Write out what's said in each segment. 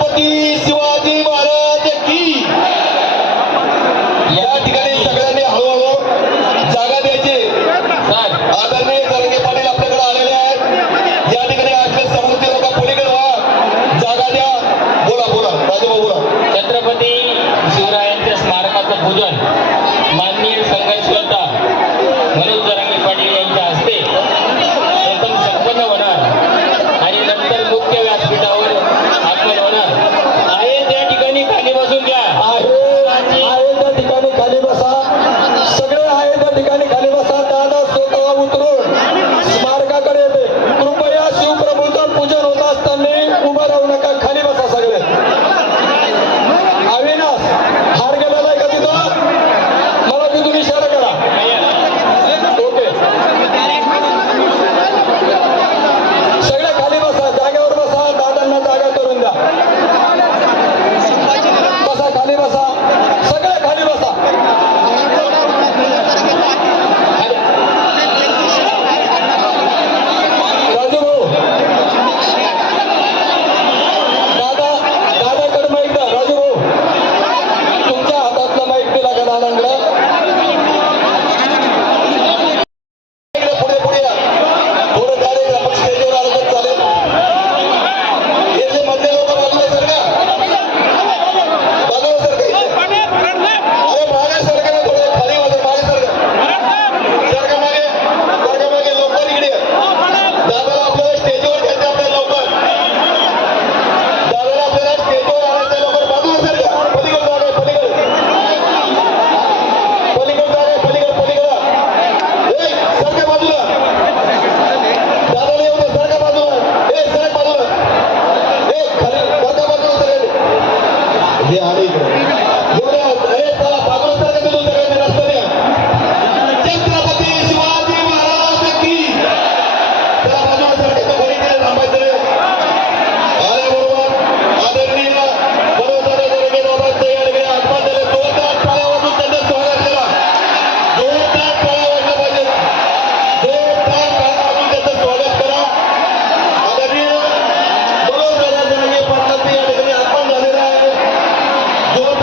छत्रपती शिवाजी महाराज की। या ठिकाणी सगळ्यांनी हळूहळू जागा द्यायची। आदरणीय जरांगे पाटील आपल्याकडे आलेले आहेत। या ठिकाणी असले समोरचे लोक पलीकडे व्हा, जागा द्या। बोला बोला राजूभाऊ बोला। छत्रपती शिवरायांच्या स्मारकाचं पूजन माननीय संघर्ष योद्धा मनोज जरांगे पाटील यांच्या हस्ते प्रथम संपन्न होणार आणि नंतर मुख्य व्यासपीठावर आगमन होणार आहे। त्या ठिकाणी खाली बसून घ्या। आहे त्या ठिकाणी खाली बसा, सगळे आहे त्या ठिकाणी खाली बसा। दादा स्वतः उतरून स्मारकाकडे येते। कृपया शिवप्रभूचं पूजन होत असताना उभं राहू नका, खाली बसा सगळे। अविनाश हार गेलेला आहे का तिथं? मला तिथून इशारा करा। ओके, सगळे खाली बसा, जागेवर बसा। दादांना जागा करून द्या। बसा, खाली बसा, सगळे खाली बसा। राजू भाऊ, दादाकडे माईक द्या। राजू भाऊ, तुमच्या हातातला माईक दिला का दादांकडे? पुढे पुढे या, थोडं डायरेक्ट आपण स्टेजवर आलं तर चालेल। हे जे मधले लोक बाजूला सर का, बाजूला सर का, अरे मागे सर का, थोडं खाली वाजव, मागे सर का, सर का मागे, लवकर इकडे दादाला आपल्याला स्टेजवर घ्यायचं, आपल्याला लवकर दादाला आपल्याला स्टेजवर आणायचं, लवकर बाजूला सर का, पलीकडे जागा आहे, पलीकडे जागा आहे, पलीकडे ए सर का बाजूला, दादाला येऊ दे, सर का बाजूला, ए सर बाजूला, ए खाली सर का बाजूला, सर हे आले इकडे एवढ्या, ए चला बाजूला सर का, तुम्ही सगळ्यांनी रस्ता द्या। छत्रपती शिवाजी महाराज की। चला बाजूला सर का, घरी गेले थांबायचं रे। अरे बरोबर, आदरणीय मनोज जरांगे बाबांचं या ठिकाणी आगमन झालं। जोरदार टाळ्या वाजवून त्यांचं स्वागत करा। जोरदार टाळ्या वाजल्या पाहिजेत, जोरदार टाळ्या वाजवून त्यांचं स्वागत करा। आदरणीय मनोज जरांगे पाटलांचं या ठिकाणी आगमन झालेलं आहे। जोरदार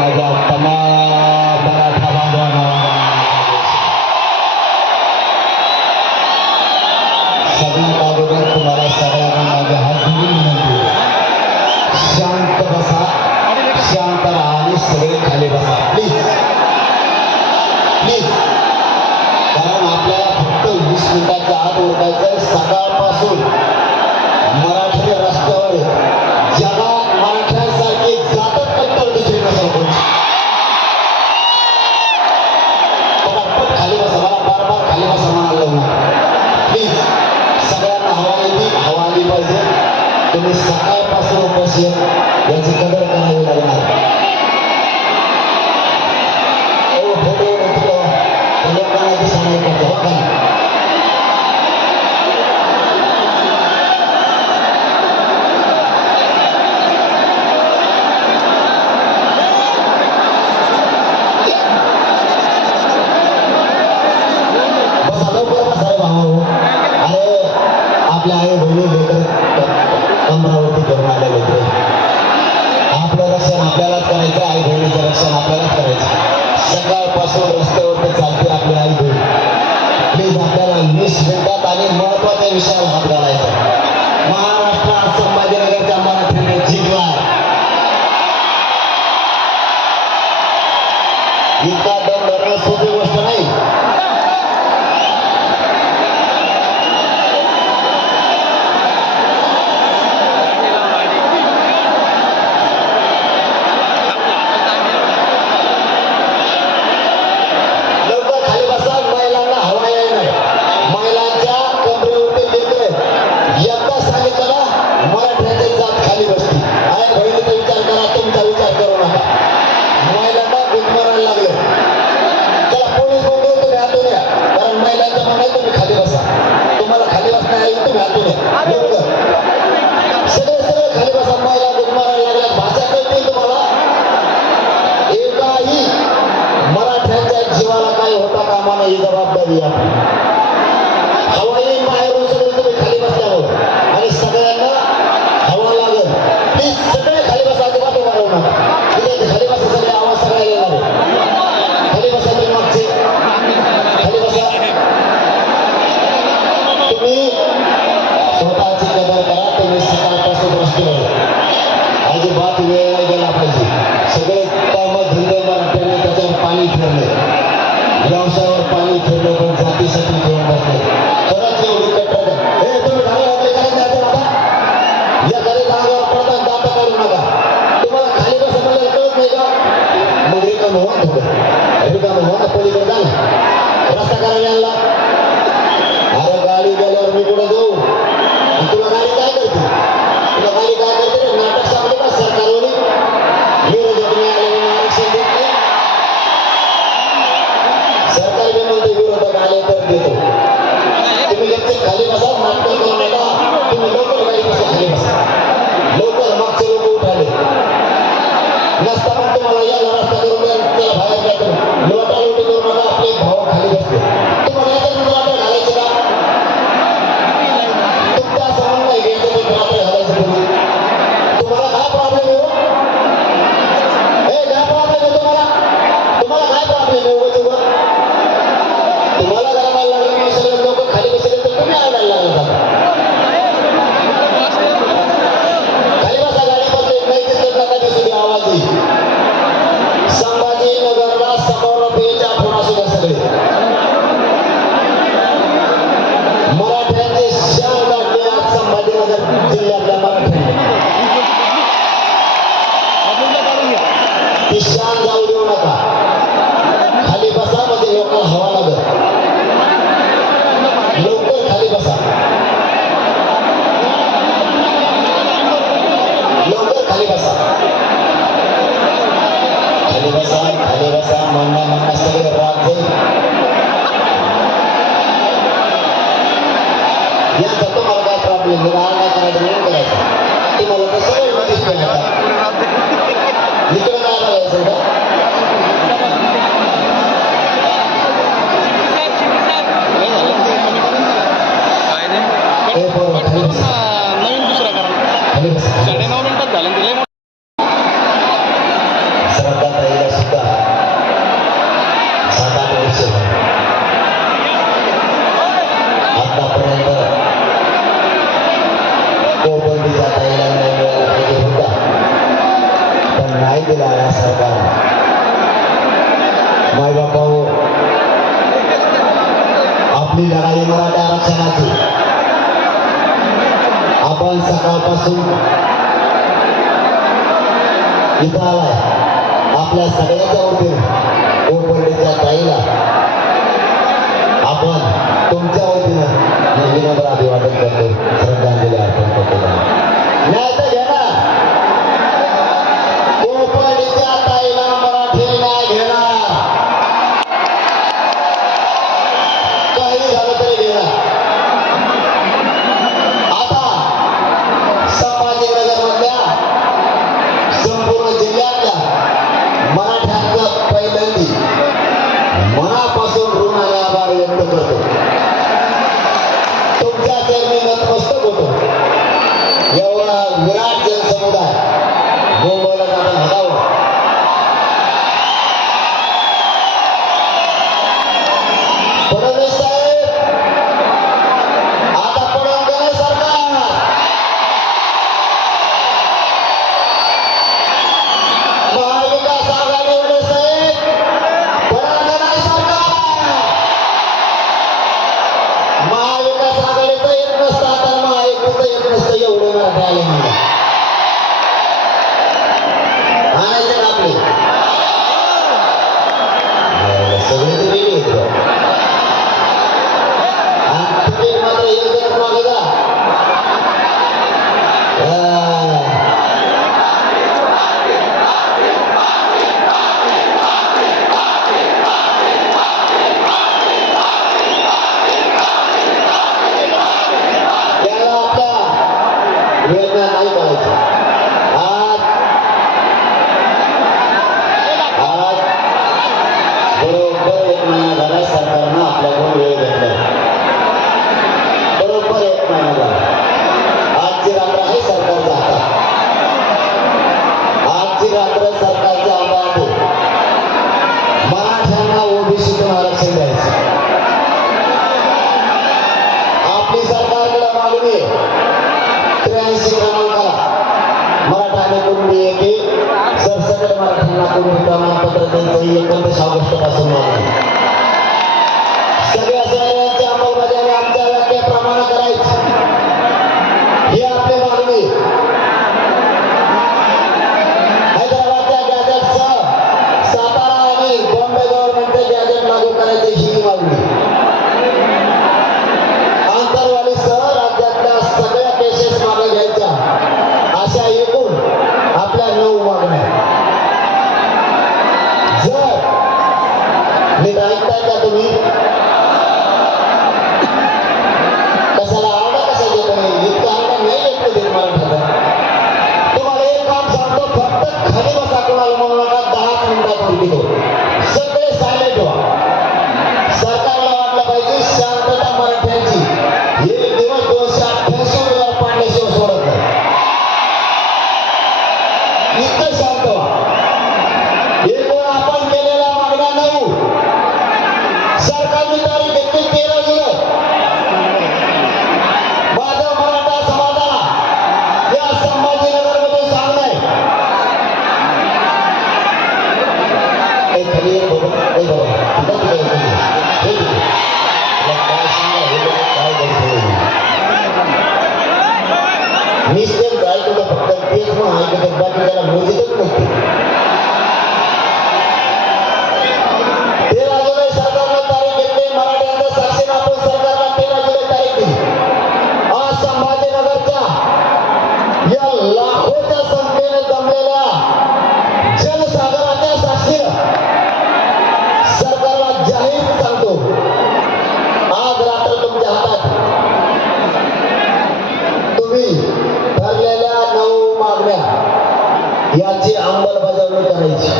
माझ्या तमाम मराठा बांधवांना सगळ्यात अगोदर तुम्हाला सगळ्यांना माझ्या हात जोडून विनंती आहे. शांत बसा, शांत राहा आणि सगळे खाली बसा प्लीज प्लीज. कारण आपल्याला फक्त 20 मिनिटाच्या आत ओळखायचं. सकाळपासून मराठी रस्त्यावर आहे. ज्याला मराठ्यांसारखे जातात कट्टर दुसरी नसेल कोणची. पटापट खाली बसा. मला बार बार खाली बसा म्हणायला लागू प्लीज. सगळ्यांना हवा येते, हवा आली पाहिजे. तुम्ही सकाळपासून उपाशी आहे, याची कदर करावी लागणार. फोटो लोकांना दिसणार करतो खाली. आपल्या आई बहिणी लेकर कमरावरती करून आलेले होते. आपलं रक्षण आपल्यालाच करायचं, आई बहिणीचं रक्षण आपल्यालाच करायचं. सकाळपासून रस्त्यावरती चालते आपली आई बहीण. प्लीज आपल्याला 20 मिनिटात आणि महत्वाच्या विषयाला हात घालायचा. महाराष्ट्र आज संभाजीनगरच्या मराठ्याने जिंकला. इतका दम धरणं सोपी गोष्ट नाही. ही जबाबदारी आहे. हवाई बाहेरून सगळे तुम्ही खाली बसल्यावर आणि सगळ्यांना हवा लागेल. प्लीज सगळे खाली बसा. अजिबात उभा राहू नका. तिथे खाली बसा. सगळे आवाज सगळ्या येणार आहे. खाली बसा. तुम्ही मागचे खाली बसा. तुम्ही स्वतःची कदर करा. तुम्ही सकाळपासून रस्त्यावर अजिबात वेळ नाही गेला पाहिजे. सगळे काम धंदे मराठ्यांनी त्याच्यावर पाणी फिरले, व्यवसायावर पाणी फिरलं, पण जातीसाठी ठेवून बसले. खरंच एवढी कट्टर हे तुम्ही ढाले करायचे आता. या घरी जागेवर पडतात दात काढू नका. तुम्हाला खाली बसा मला कळत नाही का? मग रिकाम हो थोडं, रिकाम हो ना. पलीकडे जा ना. रस्ता करायला आणला. अरे गाडी गेल्यावर मी कुठं जाऊ? तुला गाडी काय करते? तुला गाडी काय करते? नाटक सांगते का सरकारवर? विरोधक मिळाले आरक्षण देत नाही. सरकार बी म्हणते विरोधक आले तर देतो. तुम्ही गपचे खाली बसा. नाटक करू नका. तुम्ही लवकर गाडी बसा. खाली बसा लवकर. मागचे लोक उठाले नसता पण तुम्हाला याला रस्ता करून द्या. त्याला बाहेर द्या. तुम्ही लोटालोटी करू नका. आपले भाव खाली बसले. तुम्हाला याच्यातून रात्र घालायचे का? तुमचा समान नाही घ्यायचं तर रात्र घालायचं तुम्ही. तुम्हाला काय प्रॉब्लेम आहे? काय प्रॉब्लेम आहे तुम्हाला? तुम्हाला काय प्रॉब्लेम आहे? तुम्हाला करायला लागलं म्हणून सगळे लोक खाली बसले तर तुम्ही आणायला लागला. खाली बसा. गाडी बसले नाही दिसत नका दिसू दे. आवाज येईल. संभाजीनगरला समोरपेच्या फोडा सुद्धा सगळे मराठ्यांचे शान गाठले. आज संभाजीनगर जिल्ह्यातल्या मराठ्यांनी ती शान जाऊ देऊ नका. खाली बसा. मध्ये लोकांना हवा लागत. लवकर खाली बसा. लवकर खाली बसा. खाली बसा. खाली बसा. म्हणणं सगळे राग जाईल. यांचा तुम्हाला काय प्रॉब्लेम? राग काय करायचं म्हणून करायचं. तुम्हाला तर सगळं दिसतोय. इकडे काय बघायचं का? नवीन दुसरा करा. 9:30 मिनिटात झालं. श्रद्धाताई आपली लढाई मराठा आरक्षणाची. आपण सकाळपासून इथं आलाय आपल्या सगळ्याच्या वतीनं कोपर्डीच्या ताईला आपण तुमच्या वतीनं मी विनम्र अभिवादन करतो, श्रद्धांजली अर्पण करतो. नाही तर घेणार कोपर्डीच्या ताईला मराठी नाही घेणार, काही झालं तरी घेणार. आता संभाजीनगर मधल्या संपूर्ण जिल्ह्यातल्या मराठ्यांचं पहिल्यांदी मनापासून ऋण आणि आभार व्यक्त करतो. तुमच्या चरणी नतमस्तक होतो. एवढा विराट जनसमुदाय मुंबईला जाणं हरावं. फडणवीस साहेब आता पडून गेलं सरकार. महाविकास आघाडीवर साहेब पडून गेलं सरकार. महाविकास आघाडीचं येत नसतं, आता महायुतीचं येत नसतं, एवढं मराठी आले मला आणायचे ना आपले सगळे तर वेगळे आहेत बा. आणि तिकीट मात्र योजनेत मागे जा. त्याला आपल्या योजना नाही करायच्या. आज बरोबर 1 महिना झाला सरकारनं आपल्याकडून वेळ घेतला. बरोबर 1 महिना झाला. आजची रात्र आहे सरकारच्या हातात. आजची रात्र सरकारच्या हातात आहे. मराठ्यांना ओबीसीतून आरक्षण द्यायचं. आपली सरकारकडे मागणी आहे 83 क्रमांकाला मराठा आणि कुणबी येथे सरसकट मराठ्यांना कुणबी प्रमाणपत्र द्यायचं. 29 ऑगस्ट पासून मागणी. सगळ्या सगळ्यांची अंमलबजावणी आमच्या व्याख्येप्रमाणे करायची ही आपली मागणी. हैदराबादच्या गॅजेटसह सातारा आणि बॉम्बे गव्हर्नमेंटचे गॅजेट लागू करायचे ही मागणी. आंतरवालीसह राज्यातल्या सगळ्या केसेस मागे घ्यायच्या अशा एकूण आपल्या 9 मागण्या. जर नीट ऐकताय का तुम्ही? कशाला आवडा कशा घेत नाही, इतका आवडा नाही व्यक्त देत मराठ्याचा. तुम्हाला एक काम सांगतो, फक्त खाली बसा, कोणाला म्हणू नका. 10 मिनिटात उलटी सगळे सायलेंट व्हा. सरकारला वाटलं पाहिजे शांतता मराठ्यांची. एक दिवस 288 वेळा पाडल्याशिवाय सोडत नाही. इतकं शांत व्हा. एकूण आपण केलेल्या मागण्या 9. सरकारने तारीख घेतली 13 जुलै. माझ्या मराठा समाजाला या संभाजीनगरमध्ये सांगणं आहे, खाली एक बाबा, ए बाबा, तुला काय सांगा, काय बोलतो मी तेच ऐकतो, फक्त तेच म्हणून ऐकतो, बाकी त्याला म्युझिकच नसते. 13 जुलै सरकारनं तारीख घेतली. मराठ्यांचं शासन आपण सरकारला 13 जुलै तारीख दिली. आज संभाजीनगरच्या या लाखोच्या संख्येने जमलेल्या जनसागराच्या साक्षीनं सरकारला जाहीर सांगतो, आज रात्र तुमच्या हातात. तुम्ही ठरलेल्या 9 मागण्या याची अंमलबजावणी करायची.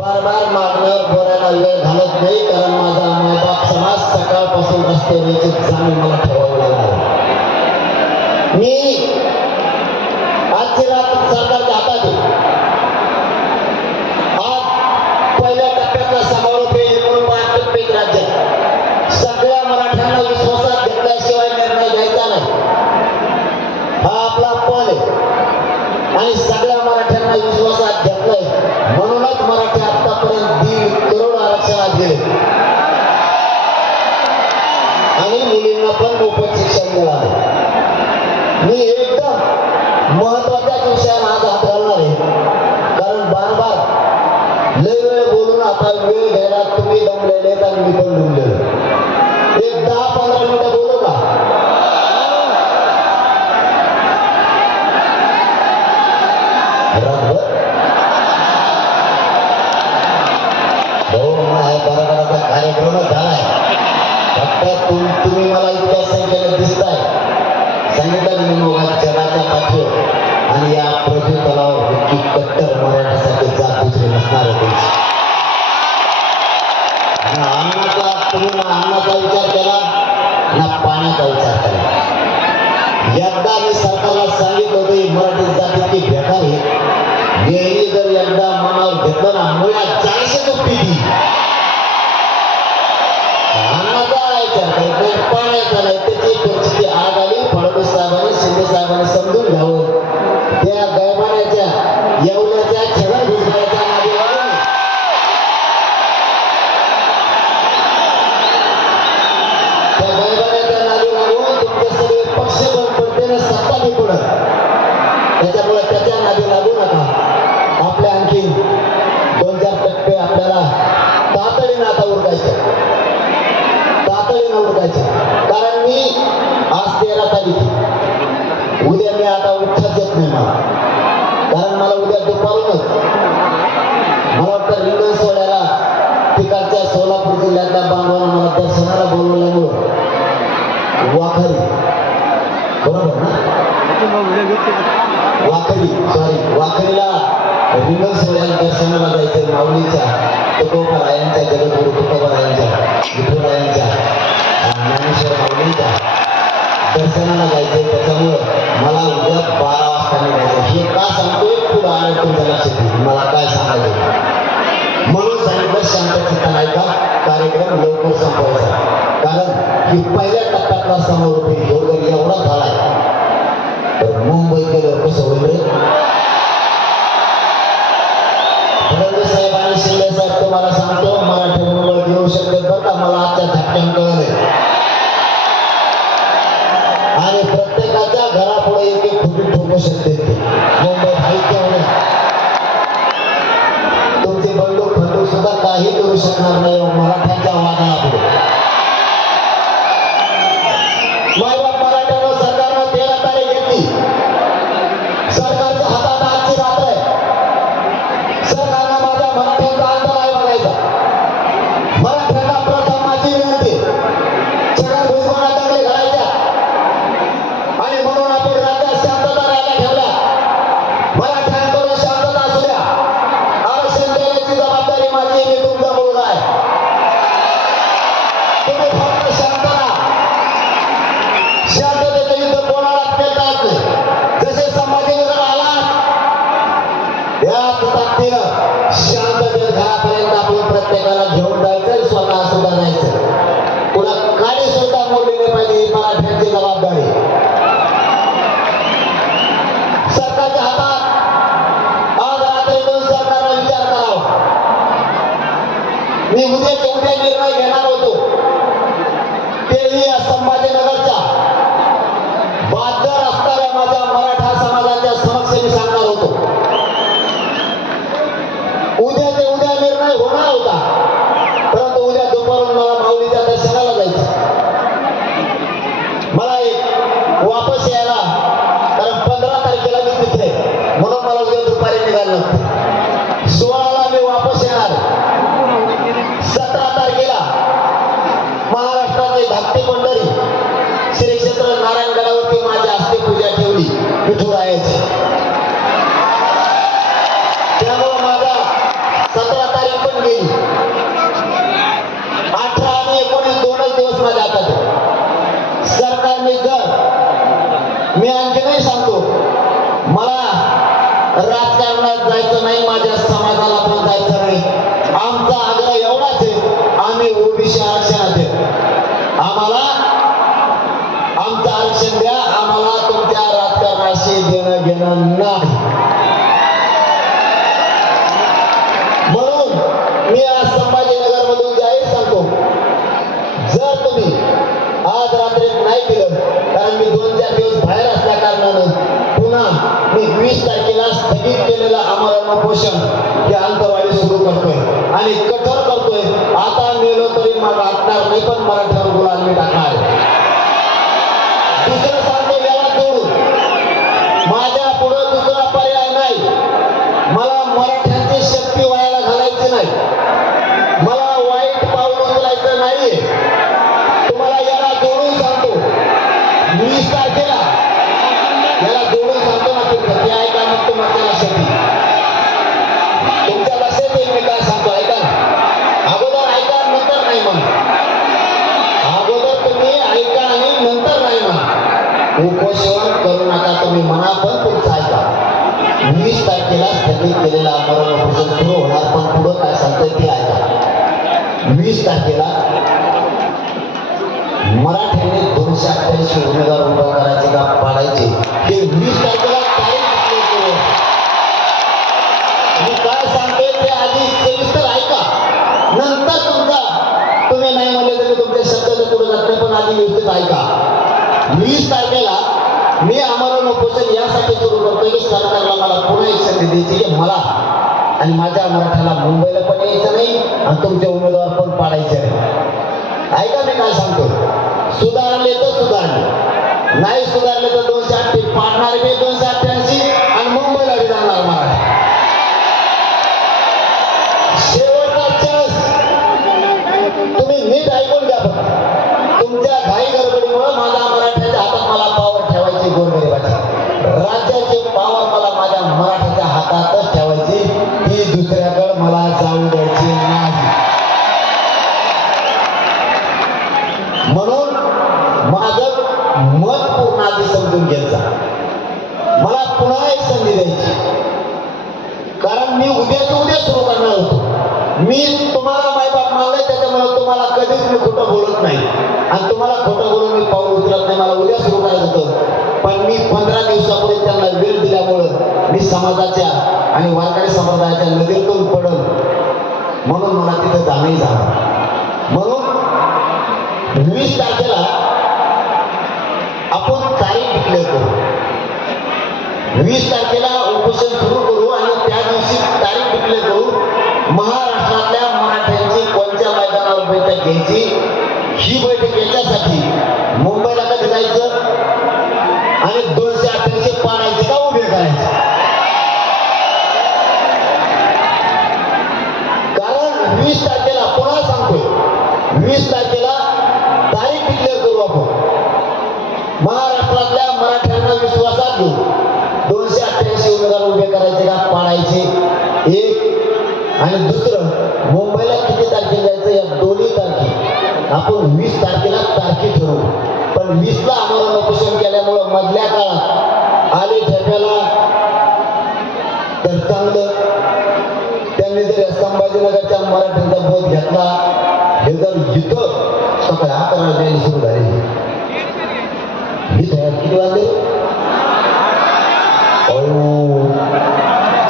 बार बार मागणं बोलायला वेळ घालत नाही, कारण माझा मायबाप समाज सकाळपासून रस्त्यावरची जाणीव मला ठेवावं लागणार. मी आजची रात्र सरकारच्या हातात आहे. आज पहिल्या टप्प्यातला समारोप आहे. 49 राज्यात सगळ्या मराठ्यांना विश्वासात घेतल्याशिवाय निर्णय घ्यायचा नाही. हा आपला पल आहे आणि सगळ्या मराठ्यांना विश्वासात घेतलंय. म्हणूनच मराठी आतापर्यंत 1.5 करोड आरक्षणात गेले. आता वेळ घ्यायला तुम्ही दमलेले आहेत आणि मी पण दमलेलो. एक 10-15 मिनिटं बोलू का? रातभर? भाऊ, हा बराबराचा कार्यक्रमच झालाय. फक्त तुम्ही मला इतक्या संख्येने दिसताय. सांगितलं मी मग जगाच्या पाठीवर आणि या पृथ्वी तलावर इतकी कट्टर मराठीसाठी जात दुसरी नसणार होती. ना अन्नाचा तुम्ही ना अन्नाचा विचार केला ना पाण्याचा विचार केला. एकदा मी सरकारला सांगितलं होतं ही मराठी जात इतकी बेकार आहे. यांनी जर एकदा मनावर घेतलं ना मुळात 400 पिढी अन्नाचा विचार करत नाही, पाण्याचा नाही. त्याची परिस्थिती आग आली. फडणवीस साहेबांनी शिंदे साहेबांनी समजून घ्यावं. त्या गैमान्याच्या येवल्याच्या छगन भुजबळाच्या नादी लागून त्या गैमान्याच्या नादी लागून तुमचे सगळे पक्ष बंद पडते ना सत्ता बी पडत. त्याच्यामुळे त्याच्या नादी लागू नका. आपल्या आणखी 2-4 टप्पे आपल्याला तातडीनं आता उरकायचे. तातडीनं उरकायचे. कारण मी आज 13 तारीख, उद्या मी आता उठत येत नाही मला. कारण मला उद्या दुपारूनच मला वाटतं रिंगण सोहळ्याला तिकडच्या सोलापूर जिल्ह्यातल्या बांधवांना मला दर्शनाला बोलवल्यामुळं वाखरी, बरोबर ना, वाखरीला रिंगण सोहळ्याला दर्शनाला जायचं. माऊलीच्या, तुकोबारायांच्या, जगद्गुरु तुकोबारायांच्या, विठुरायांच्या, ज्ञानेश्वर माऊलीच्या दर्शनाला जायचं. त्याच्यामुळं मला उद्या 12 वाजता निघायचं. हे का सांगतोय पुढं आलं तुमच्या लक्षात येईल मला काय सांगायचं. म्हणून सांगितलं शांतचित्त नाही का कार्यक्रम लवकर संपवायचा. कारण ही पहिल्या टप्प्यातला समारोप एवढा झालाय तर मुंबई गेल्यावर कसं होईल रे? फडणवीस साहेब आणि शिंदे साहेब तुम्हाला सांगतो मराठी मुंबईत येऊ शकते बरं का. मला आजच्या धक्क्यानं कळलंय. आणि प्रत्येकाच्या घरापुढे एक फुटी ठोकू शकते मुंबईत हाई तेवढे. तुमचे बंदूक फंदूक सुद्धा काही करू शकणार नाही मराठ्यांच्या वादाला पुढे. मायबाप मराठ्यानं सरकारनं 13 तारीख घेतली. सरकारच्या हातात आजची रात्र आहे. सरकारनं माझ्या मराठ्यांचा अंत नाही बघायचा. मराठ्यांना प्रथम माझी विनंती, छगन भुजबळांना दंगली घालायच्या आणि म्हणून आपण राज्यात शांतता राहायला ठेवल्या. मराठ्यांकडून शांतता असू द्या. आरक्षण देण्याची जबाबदारी माझी, मी तुमचा मुलगा आहे. तुम्ही फक्त शांत राहा. शांततेचं युद्ध कोणालाच पेलता येत नाही. जसे संभाजीनगर आला याच ताकदीनं शांततेत घरापर्यंत आपण प्रत्येकाला घेऊन जायचं, स्वतः सुद्धा जायचं. पुन्हा काळी सुद्धा मोडली नाही पाहिजे, ही मराठ्यांची जबाबदारी. सरकारच्या हातात आज रात्रीतून सरकारनं विचार करावा. मी उद्याच्या उद्या निर्णय घेणार होतो तेही या संभाजीनगरच्या बहादर असणाऱ्या माझ्या मराठा समाजाच्या समक्ष मी सांगणार होतो. उद्याच्या उद्या निर्णय होणार होता, परंतु उद्या दुपारून मला माऊलीच्या दर्शनाला जायचं. मला एक वापस यायला, कारण 15 तारखेला मी तिथे, म्हणून मला उद्या दुपारी निघायला लागतं. 16ला मी वापस येणार. 17 तारखेला महाराष्ट्राची धाकटी पंढरी श्री क्षेत्र नारायणगडावरती माझ्या हस्ते पूजा ठेवली विठुरायाची. त्यामुळे माझा 17 तारीख पण गेली. 18 आणि 19 दोनच दिवस माझ्या हातात आहे. सरकारने जर, मी आणखीनही सांगतो, मला राजकारणात जायचं नाही, माझ्या समाजाला पण जायचं नाही. आमचा आग्रह एवढाच आहे, आम्ही ओबीसी आरक्षणात आहे. आम्हाला आमचं आरक्षण द्या. आम्हाला तुमच्या राजकारणाशी देणं घेणं नाही. म्हणून मी आज संभाजीनगर मधून जाहीर सांगतो, जर तुम्ही आज रात्री नाही दिलं, कारण मी 2-4 दिवस बाहेर असल्या कारणानं पुन्हा मी 20 तारखेला स्थगित केलेलं आमरण उपोषण हे अंतरवाली सुरू करतोय. आणि कठोर करतोय. आता मेलो तरी मला वाटणार नाही, पण मराठ्यावर गुलाल मी टाकणार आहे. दुसरं सांगतो याला जोडून, माझ्या पुढं दुसरा पर्याय नाही. मला मराठ्यांची शक्ती व्हायला घालायची नाही. मला वाईट पाऊल उचलायचं नाहीये. तुम्हाला याला जोडून सांगतो, 20 तारखेला याला जोडून सांगतो ना, ते ऐका मग तुम्हाला त्याला शक्ती तुमच्या लक्षात येईल मी काय सांगतो. ऐका ना, अगोदर ऐका नंतर नाही म्हणा. अगोदर तुम्ही ऐका आणि नंतर नाही म्हणा. उपोषण करू नका तुम्ही, म्हणा पण तुमचं ऐका. 20 तारखेला स्थगित केलेलं आमरण उपोषण सुरू होणार, पण पुढं काय सांगतोय ते ऐका. 20 तारखेला मराठ्याने 288 उमेदवार उभा करायचे का पाडायचे हे 20 तारखेला तारीख declare करू. मी काय सांगतोय ते आधी सविस्तर ऐका, नंतर तुम्ही नाही म्हणले तरी तुमच्या शब्दाचं पुढे जात नाही, पण आधी व्यवस्थित ऐका. 20 तारखेला मी आमरण उपोषण यासाठी सुरू करतोय की सरकारला मला पुन्हा एक संधी द्यायची की मला आणि माझ्या मराठ्याला मुंबईला पण यायचं नाही आणि तुमचे उमेदवार पण पाडायचे नाही. ऐका मी काय सांगतो, सुधारले तर सुधारले, नाही सुधारले तर 288 पाडणार बी 288 आणि मुंबईला बी जाणार मराठा. शेवटचा चान्स, तुम्ही नीट ऐकून घ्या. तुमच्या घाई गडबडीमुळे माझ्या मराठ्याच्या हातात मला पावर ठेवायची, गोरगरिबाची राज्याची पावर मला माझ्या मराठ्याच्या हातातच ठेवायची, ती दुसऱ्याकडे मला जाऊ द्यायची नाही. म्हणून माझं मत पूर्ण आधी समजून घ्यायचा. मला पुन्हा एक संधी द्यायची, कारण मी उद्याच्या उद्या सुरू करणार होतो. मी तुम्हाला मायबाप मानलंय, त्याच्यामुळे तुम्हाला कधीच मी खोटं बोलत नाही आणि तुम्हाला खोटं बोलून मी पाऊल उचलत नाही. मला उद्या सुरू करायचं होतं, पण मी 15 दिवसापूर्वी त्यांना वेळ दिल्यामुळं मी समाजाच्या आणि वारकरी संप्रदायाच्या नदीतून पडल, म्हणून मला तिथं जाणंही झालं. म्हणून 20 तारखेला आपण तारीख डिक्लेअर करू. 20 तारखेला उपोषण सुरू करू आणि त्या दिवशी तारीख डिक्लेअर करू. महाराष्ट्रातल्या मराठ्यांची कोणत्या मैदानावर बैठक घ्यायची, ही बैठक याच्यासाठी मुंबईला कधी जायचं आणि 288 पाडायचे का उभे करायचे. कारण 20 तारखेला पुन्हा सांगतोय, 20 तारखेला तारीख डिक्लेअर करू आपण. महाराष्ट्रातल्या मराठ्यांना विश्वासात घेऊ, 288 उमेदवार उभे करायचे का पाडायचे, एक. आणि दुसरं, मुंबईला किती तारखेला जायचं या दोन्ही तारखे आपण 20 तारखेला तारखे ठरवू. पण 20ला आम्हाला उपोषण केल्यामुळं मधल्या काळात आले ठेप्याला तर चांगलं, त्यांनी जर संभाजीनगरच्या मराठ्यांचा बोध घेतला, हे जर इथं सकाळी 11 वाजता सुरू झाली, किती वाजले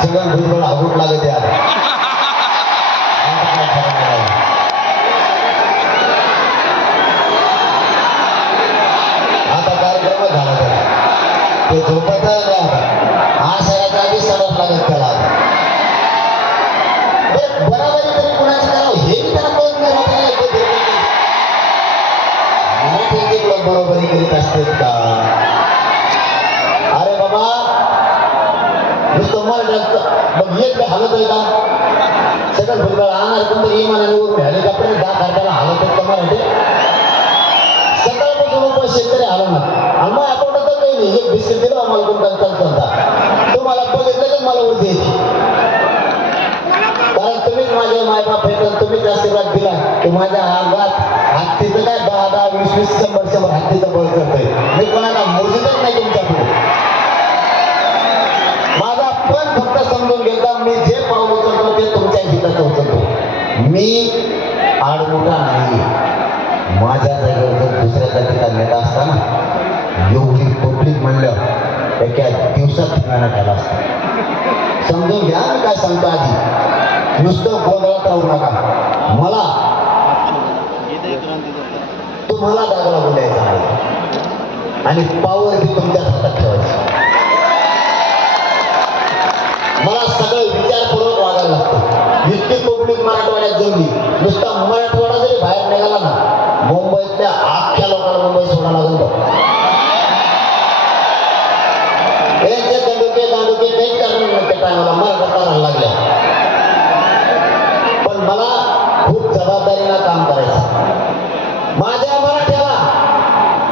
सगळं भुजबळ आगूट लागत आहे. आता कार्यक्रमच झाला त्याला, ते झोपत नाही. आता आशयाचा आधी सडक लागत त्याला. बराबरी तरी कुणाची करावं हे मी त्याला कळत नाही. बरोबरी करीत असतात का? अरे बाबा, नुसतं मराठ्याचं मग एक हालत आहे का? सगळं भुजबळ आणणार पण इमानाने उभे आले का? 10 तारखेला हालत आहेत का मराठी? सकाळपासून उपास शेतकरी हलवणार आणि मग आपण तर काही नाही, एक बिस्किट दिलं आम्हाला कोणता चालता, तुम्हाला बघितलं तर मला उलटी येते. कारण तुम्हीच माझे मायबाप आहेत, तुम्हीच आशीर्वाद दिला की माझ्या अंगात हत्तीचं काय 10, 20, 100 हत्तीचं बळ करतोय. मी कोणाला मोजतच नाही तुमच्याकडे. माझा पण फक्त समजून घेता, मी जे पाऊल उचलतो ते तुमच्या हिताचं उचलतो. मी आडमोठा नाही. माझ्या जागेवर जर दुसऱ्या जातीचा नेता असताना एवढी पब्लिक म्हणलं एका दिवसात ठिकाणा केला असता. समजून घ्या मी काय सांगतो. आधी नुसतं गोंधळात राहू नका. मला तुम्हाला दागला बोलायचा नाही आणि पावर ही तुमच्या हातात ठेवायची. मला सगळं विचारपूर्वक वागायला लागतं. इतकी पब्लिक मराठवाड्यात जमली. नुसता मराठवाडा जरी बाहेर निघाला ना, मुंबईतल्या अख्ख्या लोकांना मुंबई सोडा लागेल. यांचे दंडुके काहीच करणार नाही. त्या टायमाला मराठा करायला लागल्या. पण मला खूप जबाबदारीनं काम करायचं. माझ्या मराठ्याला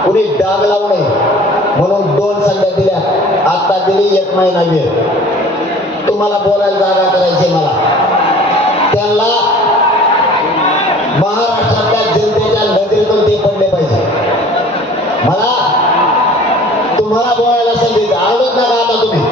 कुणी डाग लावू नये म्हणून 2 संध्या दिल्या. आता दिली 1 महिना वेळ. तुम्हाला बोलायला जागा करायची. मला त्यांना महाराष्ट्रातल्या जनतेच्या नजरेतून ते पडले पाहिजे. मला तुम्हाला बोलायला संधी आलोच नका. आता तुम्ही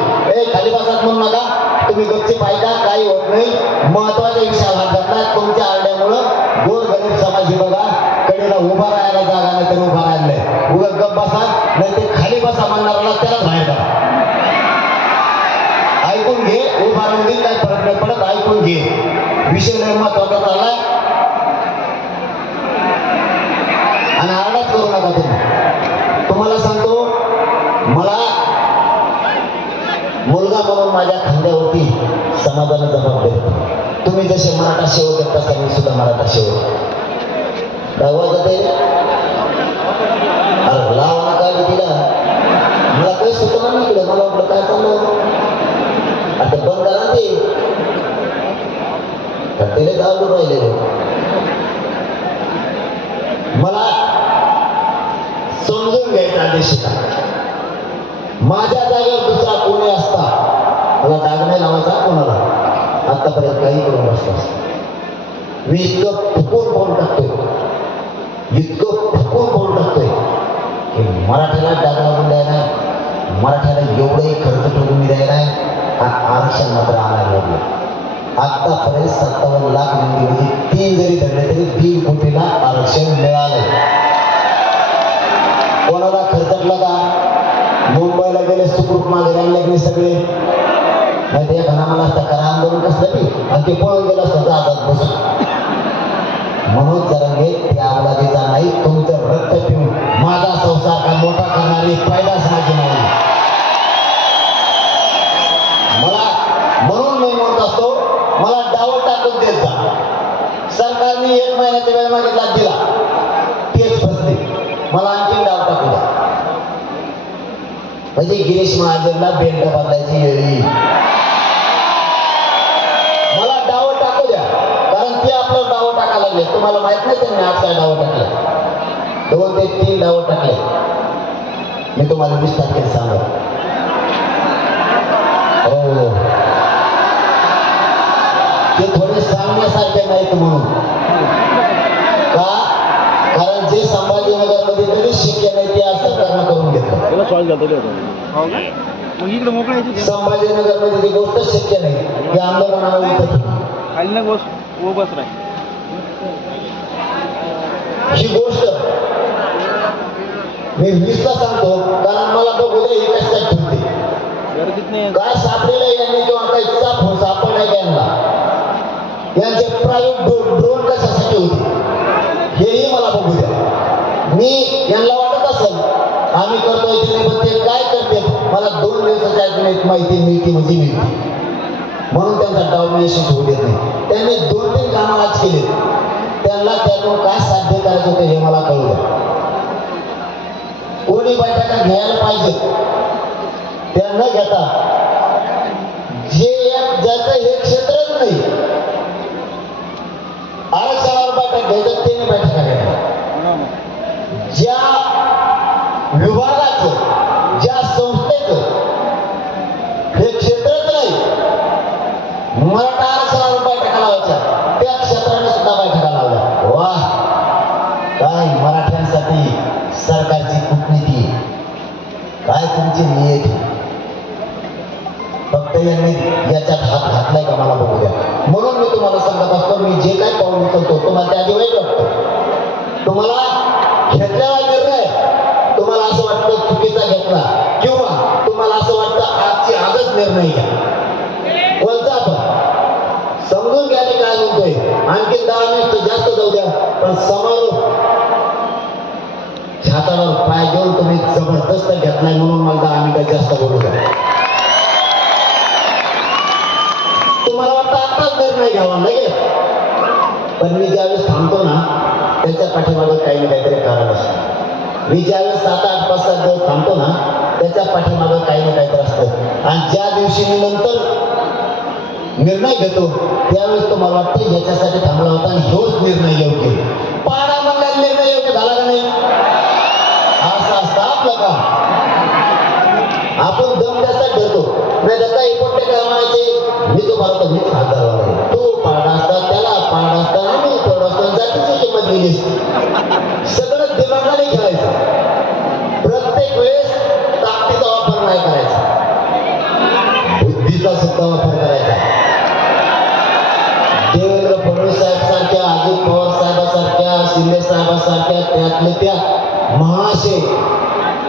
खाली बसात म्हणू नका. तुम्ही गच्ची पाहिजा, काही होत नाही. महत्वाच्या विषयाला हात घातला. तुमच्या आरड्यामुळं गोरगरीब समाजी बघा कडेला उभा राहायला जागा नाही तर उभा राहिलाय. उगा गप बसा नाही ते खाली बसा म्हणणाऱ्याला त्याला बाहेर करा. ऐकून घे. उभा राहून दे, काही फरक नाही पडत. ऐकून घे. विषय लय महत्वाचा चाललाय आणि आरडाच करू नका तुम्ही. तुम्हाला सांगतो, मला मुलगा म्हणून माझ्या खांद्यावरती समाजाला जबाबदारी. तुम्ही जसे मराठा सेवक आहेत तसा मी सुद्धा मराठा सेवक. दावा जाते अरे लावा काय तिला. मला काही सुचना नाही इकडे. मला वाटलं काय चाललं आता बंद करा ते त्याने जाऊन राहिले. मला समजून घ्यायचा आदेश आहे. माझ्या जागेवर दुसरा कोणी असता मला डाग नाही लावायचा कोणाला. आतापर्यंत काही करून बसला. मी इतकं फुकून बोलून टाकतोय, इतकं फुकून बोलून टाकतोय की मराठ्याला डाग लावून द्यायला, मराठ्याला एवढंही खर्च करून द्यायला आरक्षण मात्र आणायला लागलं. आतापर्यंत 57 लाख म्हणजे 3 जरी धरले तरी 3 कोटीला आरक्षण मिळालं. कोणाला खर्चटलं का? मुंबईला गेले सुखरूप मागे आणले की सगळे. नाही ते एखादा मला असता करा आंदोलन कसलं बी आणि ते पळून गेलं असतं आजाद बसून. म्हणून जरांगे त्या अवलादीचा नाही, तुमचं रक्त पिऊन माझा संसार का मोठा करणारी पैदास माझी नाही. मला म्हणून मी म्हणत असतो, मला डाव टाकून देत जा. सरकारने 1 महिन्याचा वेळ मागितला, दिला, तेच फसते. मला आणखी डाव टाकू द्या. म्हणजे गिरीश महाजनला बेल्ट बांधायची वेळी मला डाव टाकू द्या. कारण ते आपलं डाव टाकायला लागले. तुम्हाला माहित नाही त्यांनी आज काय डाव टाकले. 2 ते 3 डाव टाकले. मी तुम्हाला 20 तारखेला सांगतो. हो, ते थोडे सांगण्यासारखे नाहीत म्हणून का? कारण जे संभाजीनगरमध्ये कधीच शक्य नाही ते आज सरकारनं करून घेतलं. संभाजीनगरमध्ये ती गोष्ट शक्य नाही. हे आंदोलनाला ही गोष्ट मी 20ला सांगतो. कारण मला बघू दे हे कशासाठी ठेवते, काय सापडेलं यांनी किंवा काही सापडलं यांना. यांचे प्रायव्हेट ड्रोन कशासाठी होते हेही मला बघू द्या. मी यांना वाटत असेल आम्ही करतोय ते, पण ते काय करते मला 2 दिवसाच्या माहिती मिळते म्हणजे मिळते. म्हणून त्यांचा डॉमिनेशन होऊ देत नाही. त्यांनी 2-3 कामं आज केले. त्यांना त्यातून काय साध्य करायचं होतं हे मला कळू द्या. कोणी बैठका घ्यायला पाहिजे त्या न घेता ज्याचं हे क्षेत्रच नाही आरक्षणावर बैठक घ्यायचं त्याने बैठका घ्यायला. ज्या विभागाचं, ज्या संस्थेचं हे क्षेत्रच नाही, मराठा आरक्षणावर बैठका लावायच्या, त्या क्षेत्राने सुद्धा बैठका लावल्या. वाह, काय मराठ्यांसाठी सरकारची कूटनीती, काय तुमची नियती. फक्त यांनी याच्यात हात घातलाय का मला बघू द्या. म्हणून मी तुम्हाला सांगत असतो, मी जे काय पाऊल उचलतो तुम्हाला त्या आधी वाईट वाटतं. तुम्हाला घेतलेला निर्णय तुम्हाला असं वाटतं चुकीचा घेतला, किंवा तुम्हाला असं वाटतं आजची आजच निर्णय घ्या. कोणता पण समजून घ्या मी काय म्हणतोय. आणखी 10 मिनिट जास्त जाऊ द्या, पण समारोप छातावर पाय घेऊन तुम्ही जबरदस्त घेतलाय म्हणून मला 10 मिनिटं जास्त बोलू द्या. तुम्हाला वाटतं आताच निर्णय घ्यावा लगेच, पण मी ज्यावेळेस थांबतो ना त्याच्या पाठीमागं काही ना काहीतरी कारण असतं. मी ज्यावेळेस 7-8 5-7 दिवस थांबतो ना त्याच्या पाठीमागं काही ना काहीतरी असतं. आणि ज्या दिवशी मी नंतर निर्णय घेतो त्यावेळेस तो मला वाटतं याच्यासाठी थांबला होता आणि ह्योच निर्णय योग्य. पाडा म्हणला निर्णय योग्य झाला का नाही? असं असतं आपलं काम. आपण दम त्यासाठी ठेवतो. नाही तर काही पोट्टे काय म्हणायचे मी जो भारत मीच खासदार व्हावा. तो पाडा असता त्याला पाडा असता आम्ही थोडं असतं जातीची किंमत दिली. सगळं दिमागाने खेळायचं. प्रत्येक वेळेस ताकदीचा वापर नाही करायचा, बुद्धीचा सुद्धा वापर करायचा. देवेंद्र फडणवीस साहेब सारख्या, अजित पवार साहेबांसारख्या, शिंदे साहेबांसारख्या त्यातले त्या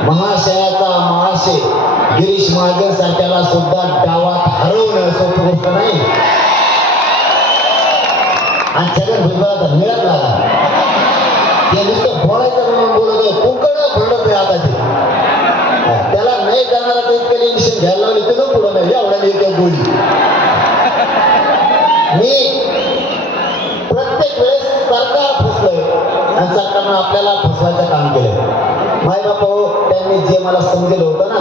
महाशयाचा महाशय गिरीश महाजन सारख्याला सुद्धा डावात हरवणं सोपी गोष्ट नाही. आणि छगन भुजबळाचा मिळत लागला. ते नुसतं बोलायचं म्हणून बोलत कुंकड भरडत नाही आता ते. त्याला नाही जाणारा तर इतकं इनिशियल घ्यायला लावली तर पुढं नाही एवढ्या एक बोली. मी प्रत्येक वेळेस सरकार फसलंय आणि सरकारनं आपल्याला फसवायचं काम केलं. माय बापा त्यांनी जे मला समजेल होतं ना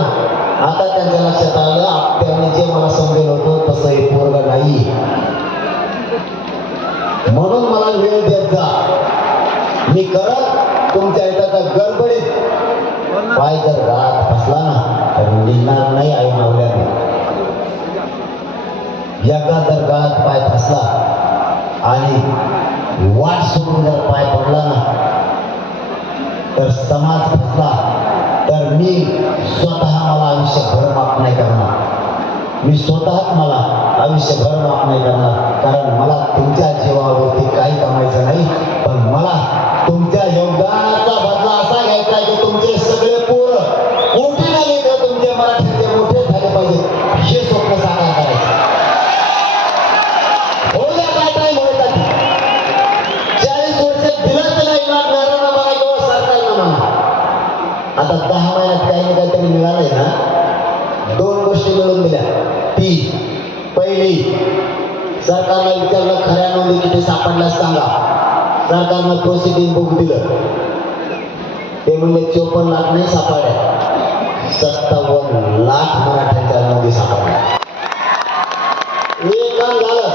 आता त्यांच्या लक्षात आलं त्यांनी जे मला समजेल होतं तसं हे पोरगं नाही. म्हणून मला वेळ देत जा. मी करत तुमच्या इथं गडबडीत पाय जर गात फसला ना तर निघणार नाही आई मावल्याने. एका जर गात पाय फसला आणि वाट सोडून जर पाय पडला ना तर समाज फसला तर मी स्वतः मला आयुष्यभर माफ नाही करणार. मी स्वतःच मला आयुष्यभर माफ नाही करणार. कारण मला तुमच्या जीवावरती काही कमायचं नाही, पण मला तुमच्या योगदानाचा बदला असा घ्यायचा आहे की तुमचे सगळे पोरं मोठी झाले तर तुमचे मराठीचे मोठे झाले पाहिजे हे स्वप्न साकार करायचं. होऊया काय टाइम होता 40 वर्ष दिलं तर नाही नारायण म्हणा किंवा सरकारनं म्हणा. आता 10 महिन्यात काही ना काहीतरी मिळालंय ना. 2 गोष्टी मिळून दिल्या. ती पहिली सरकारला विचारलं खऱ्या नोंदी किती सापडल्या सांगा. सरकारनं प्रोसिडिंग बुक दिलं. ते म्हणले 54 लाख नाही सापडल्या, 57 लाख मराठ्यांच्या नोंदी सापडल्या. एक काम झालं.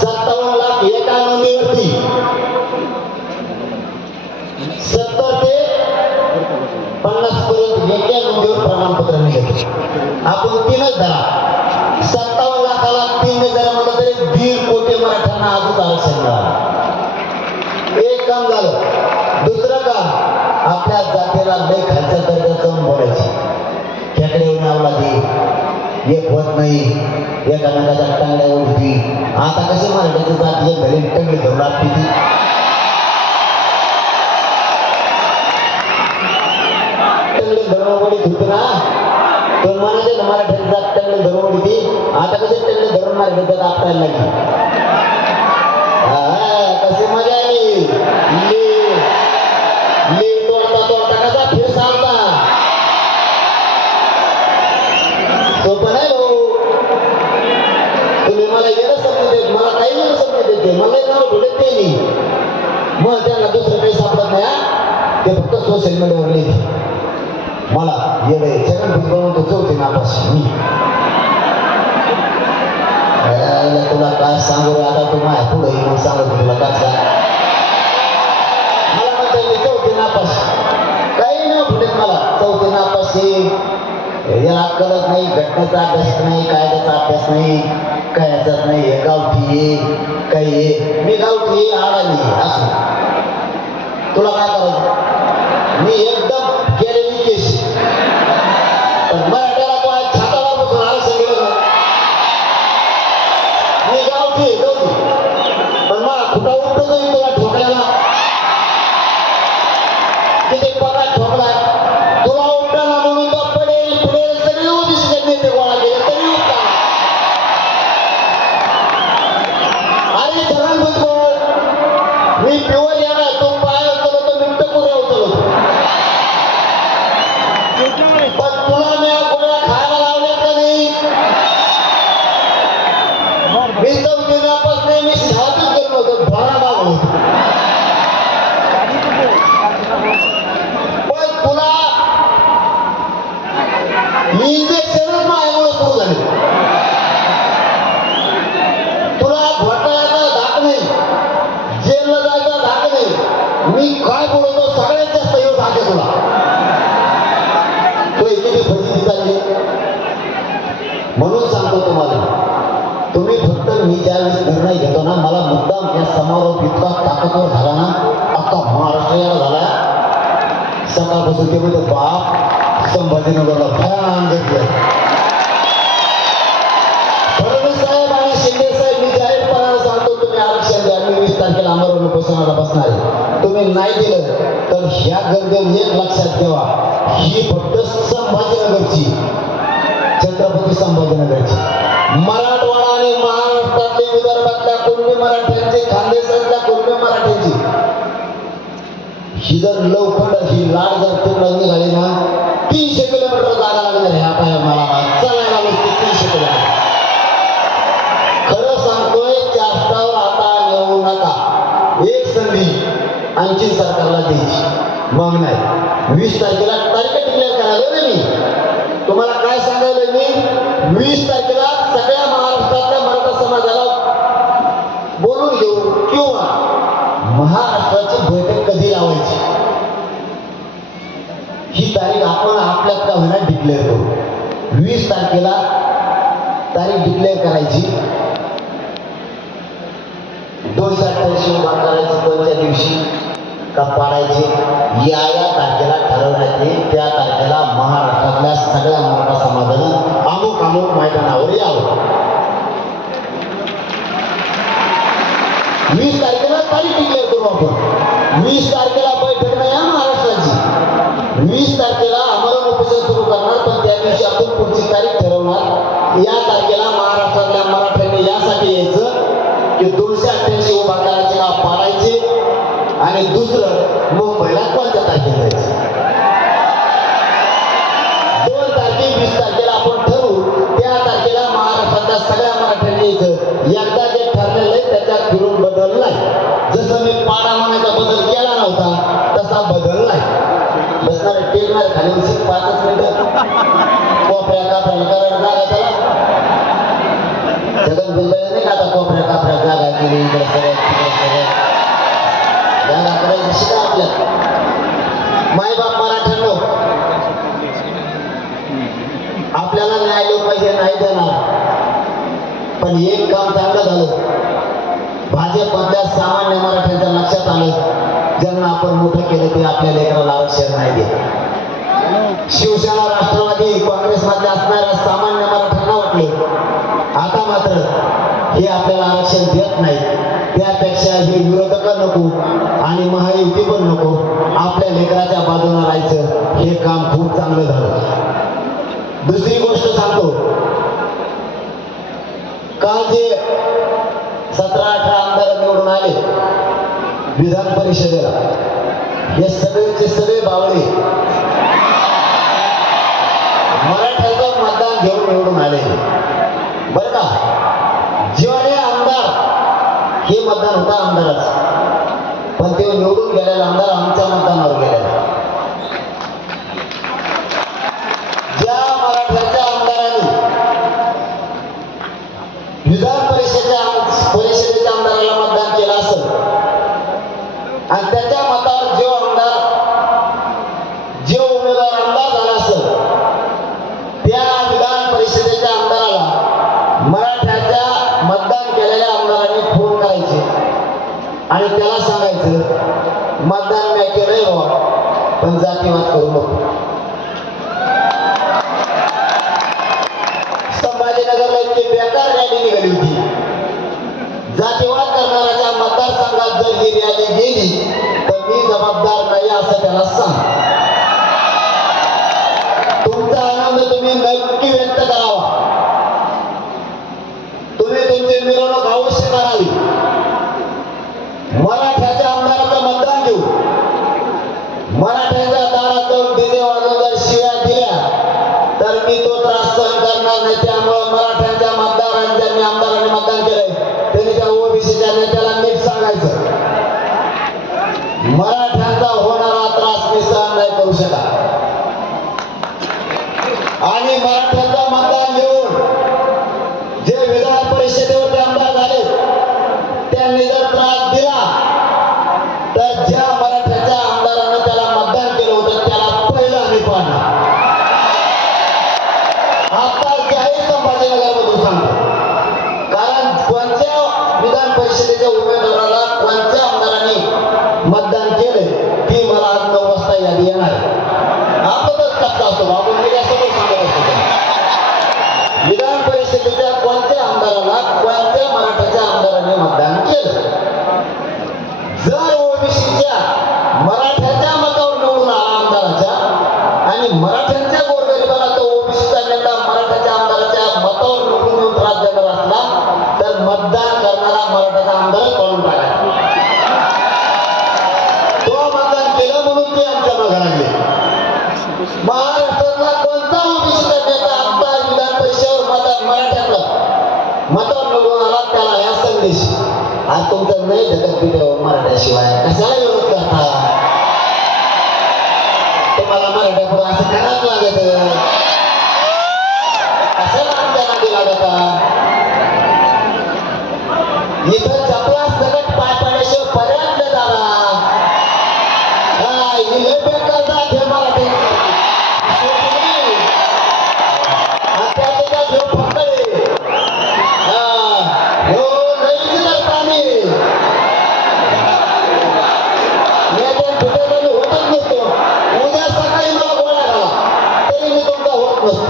57 लाख एका नोंदीवरती 70 ते 50 पर्यंत एका नोंदीवर प्रमाणपत्र निघत. आपण 3च धरा. 57 लाखाला 3 जर म्हणलं तरी 1.5 कोटी मराठ्यांना आजच आरक्षण मिळालं. एक काम झालं. दुसरं काम आपल्या जातीला लय खालच्या दर्जाचं बोलायचे. खेकडे उन्हावला दे एक होत नाही एकामेकाच्या टांगड्या उडती. आता कसे मराठीची जाती घरी टंगडी धरून लागते ती. टंगडी धरून उडीत होती ना तो म्हणायचे ना मराठीची जात टंगडी धरून उडती. आता कसे टंगडी धरून मराठीची जात आपल्याला लागली. कशी मजा आली. तोडता कसा फिर सांगता सोपं नाही भाऊ. तुम्ही मला येणं समजून देत मला काही येणं समजून देते मला नाव ठेवत ते मी मग त्यांना दुसरं काही सापडत नाही. ते फक्त सोशल मीडियावर लिहिते. मला येणे छगन भुजबळ तो चौथी नापास मी तुला काय सांगू रे आता तू माझ्या पुढे मग सांगत तुला काय मला म्हणता मी चौथी नापास काही नाही फुटेत मला. चौथी नापास याला अक्कलच नाही, घटनेचा अभ्यास नाही, कायद्याचा अभ्यास नाही, काय याच्यात नाही. हे गावठी ये काही ये मी गावठी आडाली असं तुला काय करायचं. मी एकदम गेलेली केस पण मराठ्याला तो आज छाताला बसून आरक्षण दिलं ना. मी गावठी पण मला खुटा उठतो जाईल तुला ठोकल्याला किती पगार ठोकलाय तुला उठताना म्हणून तो पडेल पुढेल सगळे ओबीसी नेते गोळा केले तरी उठता. अरे छगन भुजबळ मी प्युअर येणार तो पाय उचलतो मी टकुऱ्या उचलतो पण तुला मी गोळ्या खायला लावल्या का नाही. मी चौथी नापास नाही मी 6च गेलो होतो भरा बाबा मी काय बोलतो सगळ्यात जास्त योग आहे तुला. तो एकेकी फजिती चालली. म्हणून सांगतो तुम्हाला, तुम्ही फक्त मी ज्यावेळेस निर्णय घेतो ना, मला मुद्दाम या समारोह इतका ताकदवर झाला ना, अख्खा महाराष्ट्र याला झाला. सकाळपासून ते म्हणजे बाप संभाजीनगरला भयान घेतलं. फडणवीस साहेब आणि शिंदे साहेब, मी जाहीरपणाने सांगतो, तुम्ही आरक्षण द्या. मी 20 तारखेला अमरावती उपोषणाला बसणार आहे. तुम्ही नाही दिलं तर ह्या गर्दीवर एक लक्षात ठेवा, ही फक्त संभाजीनगरची, छत्रपती संभाजीनगरची, मराठवाडा आणि महाराष्ट्रातले विदर्भातल्या कुणबी मराठ्यांची, खानदेशातल्या कुणबी मराठ्यांची ही जर लवकर ही लाट जर पूर्ण निघाली ना, 300 किलोमीटर जागा लागणार ह्या पाय मला चालायला नुसते 300 किलोमीटर. खरं सांगतोय, जास्तावर आता नेऊ नका. एक संधी आणखी सरकारला द्यायची, मग नाही. 20 तारखेला तारीख डिक्लेअर करायला ना मी तुम्हाला काय सांगायला, मी 20 तारखेला सगळ्या महाराष्ट्रातल्या मराठा समाजाला बोलून घेऊ किंवा महाराष्ट्राची बैठक कधी लावायची ही तारीख आपण आपल्यात का होईना डिक्लेअर करू. 20 तारखेला तारीख डिक्लेअर करायची. 228 उभा करायचं कोणत्या दिवशी का पाडायचे या तारखेला ठरवण्यात येईल. त्या तारखेला महाराष्ट्रातल्या सगळ्या मराठा समाजानं अमुक अमुक मैदानावर यावं. 20 तारखेला तारीख डिक्लेअर करू आपण. 20 तारखेला बैठक नाही आहे महाराष्ट्राची. 20 तारखेला आमरण उपोषण सुरू करणार, पण त्या दिवशी आपण पुढची तारीख ठरवणार. या तारखेला महाराष्ट्रातल्या मराठ्यांनी यासाठी यायचं की 288 उभा करायचे का पाडायचे, आणि दुसरं मुंबईला कोणत्या तारखेला जायचं. 2 तारखे 20 तारखेला आपण ठरवू. त्या तारखेला महाराष्ट्रातल्या सगळ्या मराठ्यांनी यायचं. एकदा जे ठरलेलं आहे त्याच्यात फिरून बदल नाही. जसं मी पाडा म्हणायचा बदल केला नव्हता तसा बदल नाही. बसणार टेकणार खाली 5 मिनिटं कोपऱ्या कापऱ्याला करायला जागा त्याला जगन बिल्डर नाही का, आता कोपऱ्या कापऱ्या जागा केली, इकडे सगळं तिकडे सगळं जागा करायची शिका. आपल्या मायबाप मराठ्यांनो, आपल्याला न्याय लोक हे नाही देणार, पण एक काम चांगलं झालं. भाजपमधल्या सामान्य मराठ्यांच्या लक्षात आलं, ज्यांना आपण मोठं केलं ते आपल्या लेकराला आरक्षण नाही देत. शिवसेना राष्ट्रवादी काँग्रेसमध्ये असणाऱ्या सामान्य मराठ्यांना वाटले आता मात्र हे आपल्याला आरक्षण देत नाही, त्यापेक्षा हे विरोधक नको आणि महायुती पण नको, आपल्या लेकराच्या बाजूला राहायचं. हे काम खूप चांगलं झालं. दुसरी गोष्ट सांगतो, काल जे 17-18 आमदार निवडून आले विधान परिषदेला, हे सगळेचे सगळे बावळे मराठ्याचं मतदान घेऊन निवडून आले. बरं का, जेवढे आमदार हे मतदान होता आमदाराचं, पण ते निवडून गेलेला आमदार आमच्या मतदानावर गेलेला. ज्या मराठ्याच्या आमदारांनी विधान परिषदेच्या आमदाराला मतदान केलं असेल आणि त्याच्या मतावर जे उमेदवार आमदार झाला असेल, त्या विधान परिषदेच्या आमदाराला मराठ्याच्या मतदान केलेल्या आमदारांनी फोन करायचे आणि त्याला सांगायचं मतदान मी केलंय बाबा, पण जातीवाद करू नको. संभाजीनगरला इतकी बेकार रॅली निघाली होती. जातीवाद करणाऱ्याच्या मतदारसंघात जर ही रॅली गेली तर मी जबाबदार नाही असं त्याला सांग. तुमचा आनंद तुम्ही नक्की व्यक्त करावा. तुम्ही तुमची मिरवणूक अवश्य करावी. मराठ्याच्या आमदाराचं मतदान घेऊ. मराठ्याच्या दारात जाऊन डीजे वाजवून जर शिव्या दिल्या तर मी तो त्रास सहन करणार नाही. त्यामुळे मराठ्यांच्या मतदारांनी आमदारांनी मतदान केलंय त्यांनी त्या ओबीसीच्या नेत्याला नीट सांगायचं, मराठ्यांचा होणारा त्रास मी सहन नाही करू शकत. आणि मराठ्यांचं मतदान घेऊन जे विधान परिषदेवर आमदार झाले त्यांनी जर त्रास दिला तर ज्या मराठ्या मतदान केलंय ती मला आज 9 वाजता यादी येणार आहे. आपणच कसा असतो बाबू मीडियासमोर सांगत असतो. विधान परिषदेच्या कोणत्या आमदाराला कोणत्या मराठाच्या आमदाराने मतदान केलं? जर ओबीसीच्या मराठ्याच्या मतावर निवडून आला आमदाराच्या आणि मराठ्यांच्या गोरगरिबाला तो ओबीसीचा नेता मराठ्याच्या आमदाराच्या मतावर निवडून येऊन त्रास देणार असला तर मतदान करणारा मराठ्याचा आमदार पळून टाकायचा. तो मतदान केलं म्हणून ते आमच्या मागे लागले. महाराष्ट्रातला कोणता ओबीसीचा नेता आमदार विधान परिषदेवर मराठ्यातला मतावर निवडून आला त्याला या संदेश आज तुमचं नाही जगत पिढ्यावर मराठ्याशिवाय कशाला विरोध करता? तुम्हाला मराठ्या पुढे असं करावंच लागत. कशाला आमच्या नादी लागता? इथं चपला सकट पाय पाण्याशिवाय पर्यंत झाला. हे बेकार जात हे मराठी त्याचा घेऊ फकडे हो नाही पाणी होतच नसतो. उद्या सकाळी मला गोळा घाला तरी मी तुमचा होत नसतो.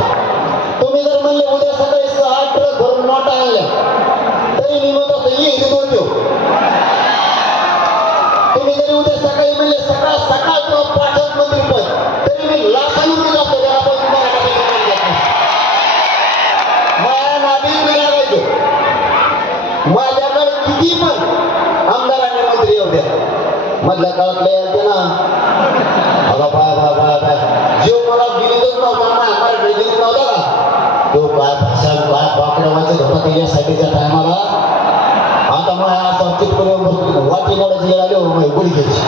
तुम्ही जर म्हणले उद्या सकाळी 6 ट्रक भरून नोटा आणल्या तरी मी म्हणतो येईल दोन देऊ. तुम्ही जरी उद्या सकाळी म्हणले सकाळ सकाळ किंवा पाठक मंत्री पद तरी मी लाखांनी रुपये जातो त्याला माझ्या नादी मी लागायचो. माझ्याकडे किती पण आमदारांनी मंत्री येऊ द्या मधल्या काळात लय आलते ना. अगं बाय जीव मला गिरीतच नव्हता मराठी गिरीत नव्हता का? तो काय भाषा काय बाकड्या वाचत होता त्याच्यासाठीच्या टायमाला. आता मग असा चिटकून वाटी मोडाची आले गुढी घ्यायची.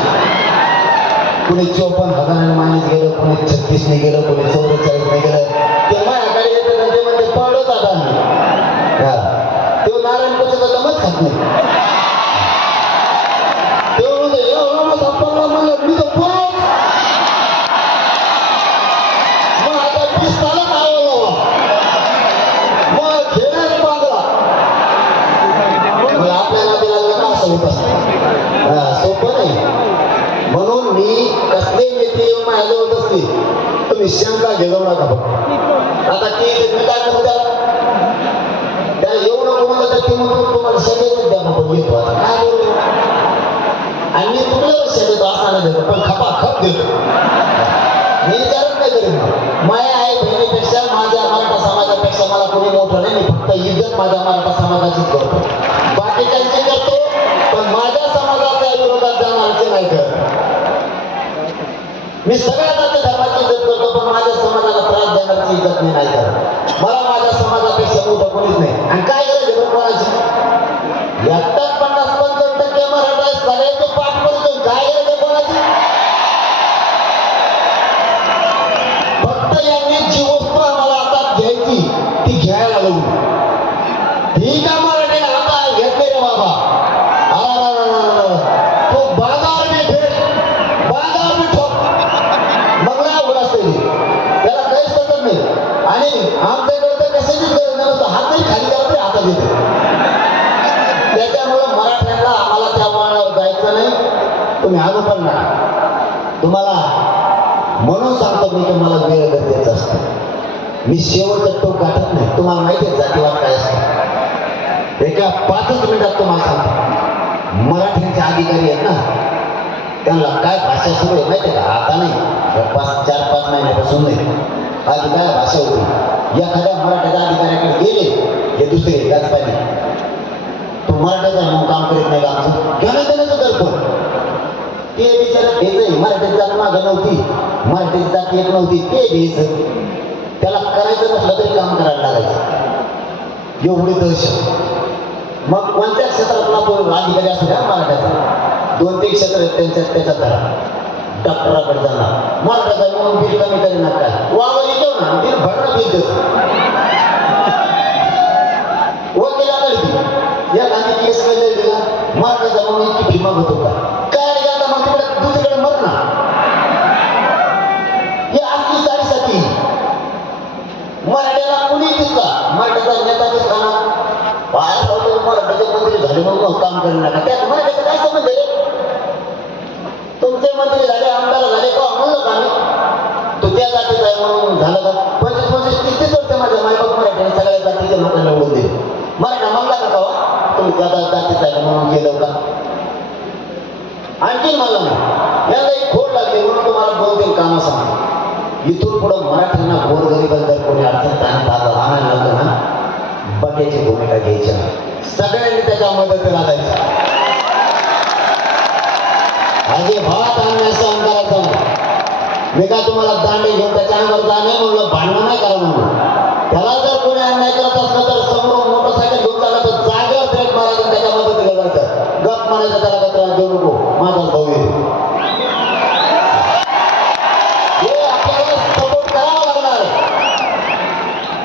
कुणी 54,000 मायनेच गेलं, कुणी 36ने गेलं, कुणी 44ने गेलं. ते माझ्याकडे येतं ते म्हणजे पडत आता आम्ही तो नारायण कशाचा दमच खात नाही. मी तर परत मग आता 20 तालच आवडला मग घेण्यात बांधला. आपल्या नादी लागलं का असं होत असतं? सोपं नाही. म्हणून मी कसले नेते येऊन माझ्याजवळ बसले तुम्ही शंका घेऊ नका. आता ते मी काय करतो त्याला येऊ नको म्हणलं तर ते म्हणतो तुम्हाला शक्यच द्या मग येतो. आता काय बोलू आणि मी तुला शक्यत असताना देतो पण खपा खप देतो. मी विचारत काय करेन माया आहे बहिणीपेक्षा माझ्या मराठा समाजापेक्षा मला कोणी मोठं नाही. मी फक्त इज्जत माझ्या मराठा समाजाचीच करतो. बाकीच्यांची करतो पण माझ्या समाजाच्या विरोधात जाणारचे नाही करत. मी सगळ्या जाती धर्माची इज्जत करतो पण माझ्या समाजाला त्रास देण्याची इज्जत मी नाही करत. मला माझ्या समाजापेक्षा मोठं कोणीच नाही. आणि काय गरज आहे कोणाची? एकटाच 50-55% मराठा सगळ्याचे पाठ करतो. काय गरज आहे कोणाची? फक्त यांनी जी वस्तू आम्हाला आता घ्यायची ती घ्यायला लागली. ठीक आहे मराठीने आता घेतले रे बाबा. तो बाजार बी भेट बाजार बी ठोक मग नाही अवघड असते त्याला काहीच समजत नाही. आणि आमच्याकडे तर कशाचीच गरज नसतं. हातही खाली करा तरी हातात येते. त्याच्यामुळं मराठ्यांना आम्हाला त्या वळणावर जायचं नाही. तुम्ही आणू पण नका. तुम्हाला म्हणून सांगतो मी तुम्हाला वेळ गरजेचं असतं. मी शेवटचा टोक गाठत नाही. तुम्हाला माहिती आहे जातीवाद काय असतं. एका 5 मिनिटात तुम्हाला सांगतो. मराठ्यांचे अधिकारी आहेत ना त्यांना काय भाषा सुरू आहे माहिती आहे का? आता नाही 4-5 महिन्यापासून नाही. आधी काय भाषा होती. एखाद्या मराठ्याच्या अधिकाऱ्याकडे गेले हे दुसरे त्याच पाहिजे तो मराठ्याचा म्हणून काम करीत नाही. आमचं घेणं देण्याचं दर्पण ते बिचारा घ्यायचंय. मराठीची जात मागं नव्हती. मराठीची जात एक नव्हती ते घ्यायचं. त्याला करायचं नसलं तरी काम करायला लागायचं. एवढी दहशत. मग कोणत्या क्षेत्रातला अधिकारी असू द्या मराठ्याचा 2-3 क्षेत्र आहेत त्याच्यात धरा. डॉक्टराकडे जाणार मराठ्याचा म्हणून बिल कमी करीना काय वावर येतो ना बिल भरणं बिल देतो. वकिलाकडे या गांधी केस केले गेला मराठ्याचा म्हणून इतकी भीमा होतो का काय आता मग तिकडे दुसरीकडे मर ना. हे आपली साडीसाठी मराठ्याला कोणी दिसला मराठ्याचा नेता दिसला ना मराठ्याचे मंत्री झाले म्हणून काम करू नका. त्यात मराठ्याचा काय संबंध आहे? मंत्री झाले, आमदार झाले का म्हणलं का मी तू त्या जातीचा आहे म्हणून झालं का? 25-25 30 वर्ष माझ्या मायबाप मराठ्याने सगळ्या जातीच्या लोकांना निवडून दिले. मराठा म्हणला का कवा तुम्ही त्या जातीचा आहे म्हणून केलं का? आणखीन म्हणलं नाही. याला एक खोड लागली म्हणून तुम्हाला 2-3 कामं सांगतो. इथून पुढं मराठ्यांना गोरगरीबाला जर कोणी अडचण आणायला लागलं ना, बट्याची भूमिका घ्यायची नाही. सगळ्यांनी त्याच्या मदतीला जायचं. अजिबात अन्याय सहन करायचा नाही. मी काय तुम्हाला दांडे घेऊन त्याच्या अंगावर जाणे म्हणलं, भांडण नाही करा म्हणून. त्याला जर कोणी अन्याय करत असलं तर समोर मोटरसायकल घेऊन चालला तर जागेवर ब्रेक मारायचं, त्याच्या मदतीला जायचं. गप मारायचं, त्याला का त्रास देऊ नको, माझा भाऊ येईल.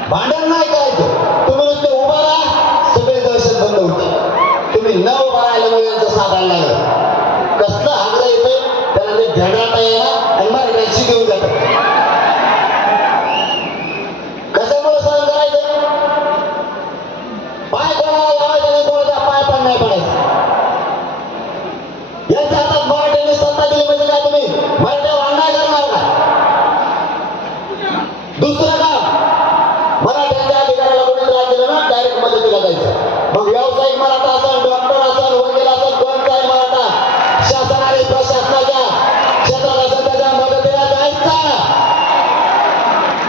भांडण नाही करायचं. तुम्ही नुसते उभा राहा, सगळी दहशत बंद होती. तुम्ही न उभा राहिल्यामुळे यांचं साधायला लागलं. कसलं हागलं येतं त्याला मी ढेंडाळता येणार आणि मराठ्याची देऊन जातं. कशामुळे सहन करायचं? पाय कोणाला लावायचा नाही, कोणाचा पाय पण नाही पडायचा. यांच्या हातात मराठ्यांनी सत्ता दिली म्हणजे काय तुम्ही मराठ्यावर अन्याय करणार का? दुसरं काम, मराठ्यांच्या अधिकाराला कोणी त्रास दिला ना, डायरेक्ट मदतीला जायचं. मग व्यावसायिक मराठा असेल, डॉक्टर असेल, वकील असेल, कोणताही मराठा शासनाने प्रशासनाच्या क्षेत्रात असेल त्याच्या मदतीला जायचं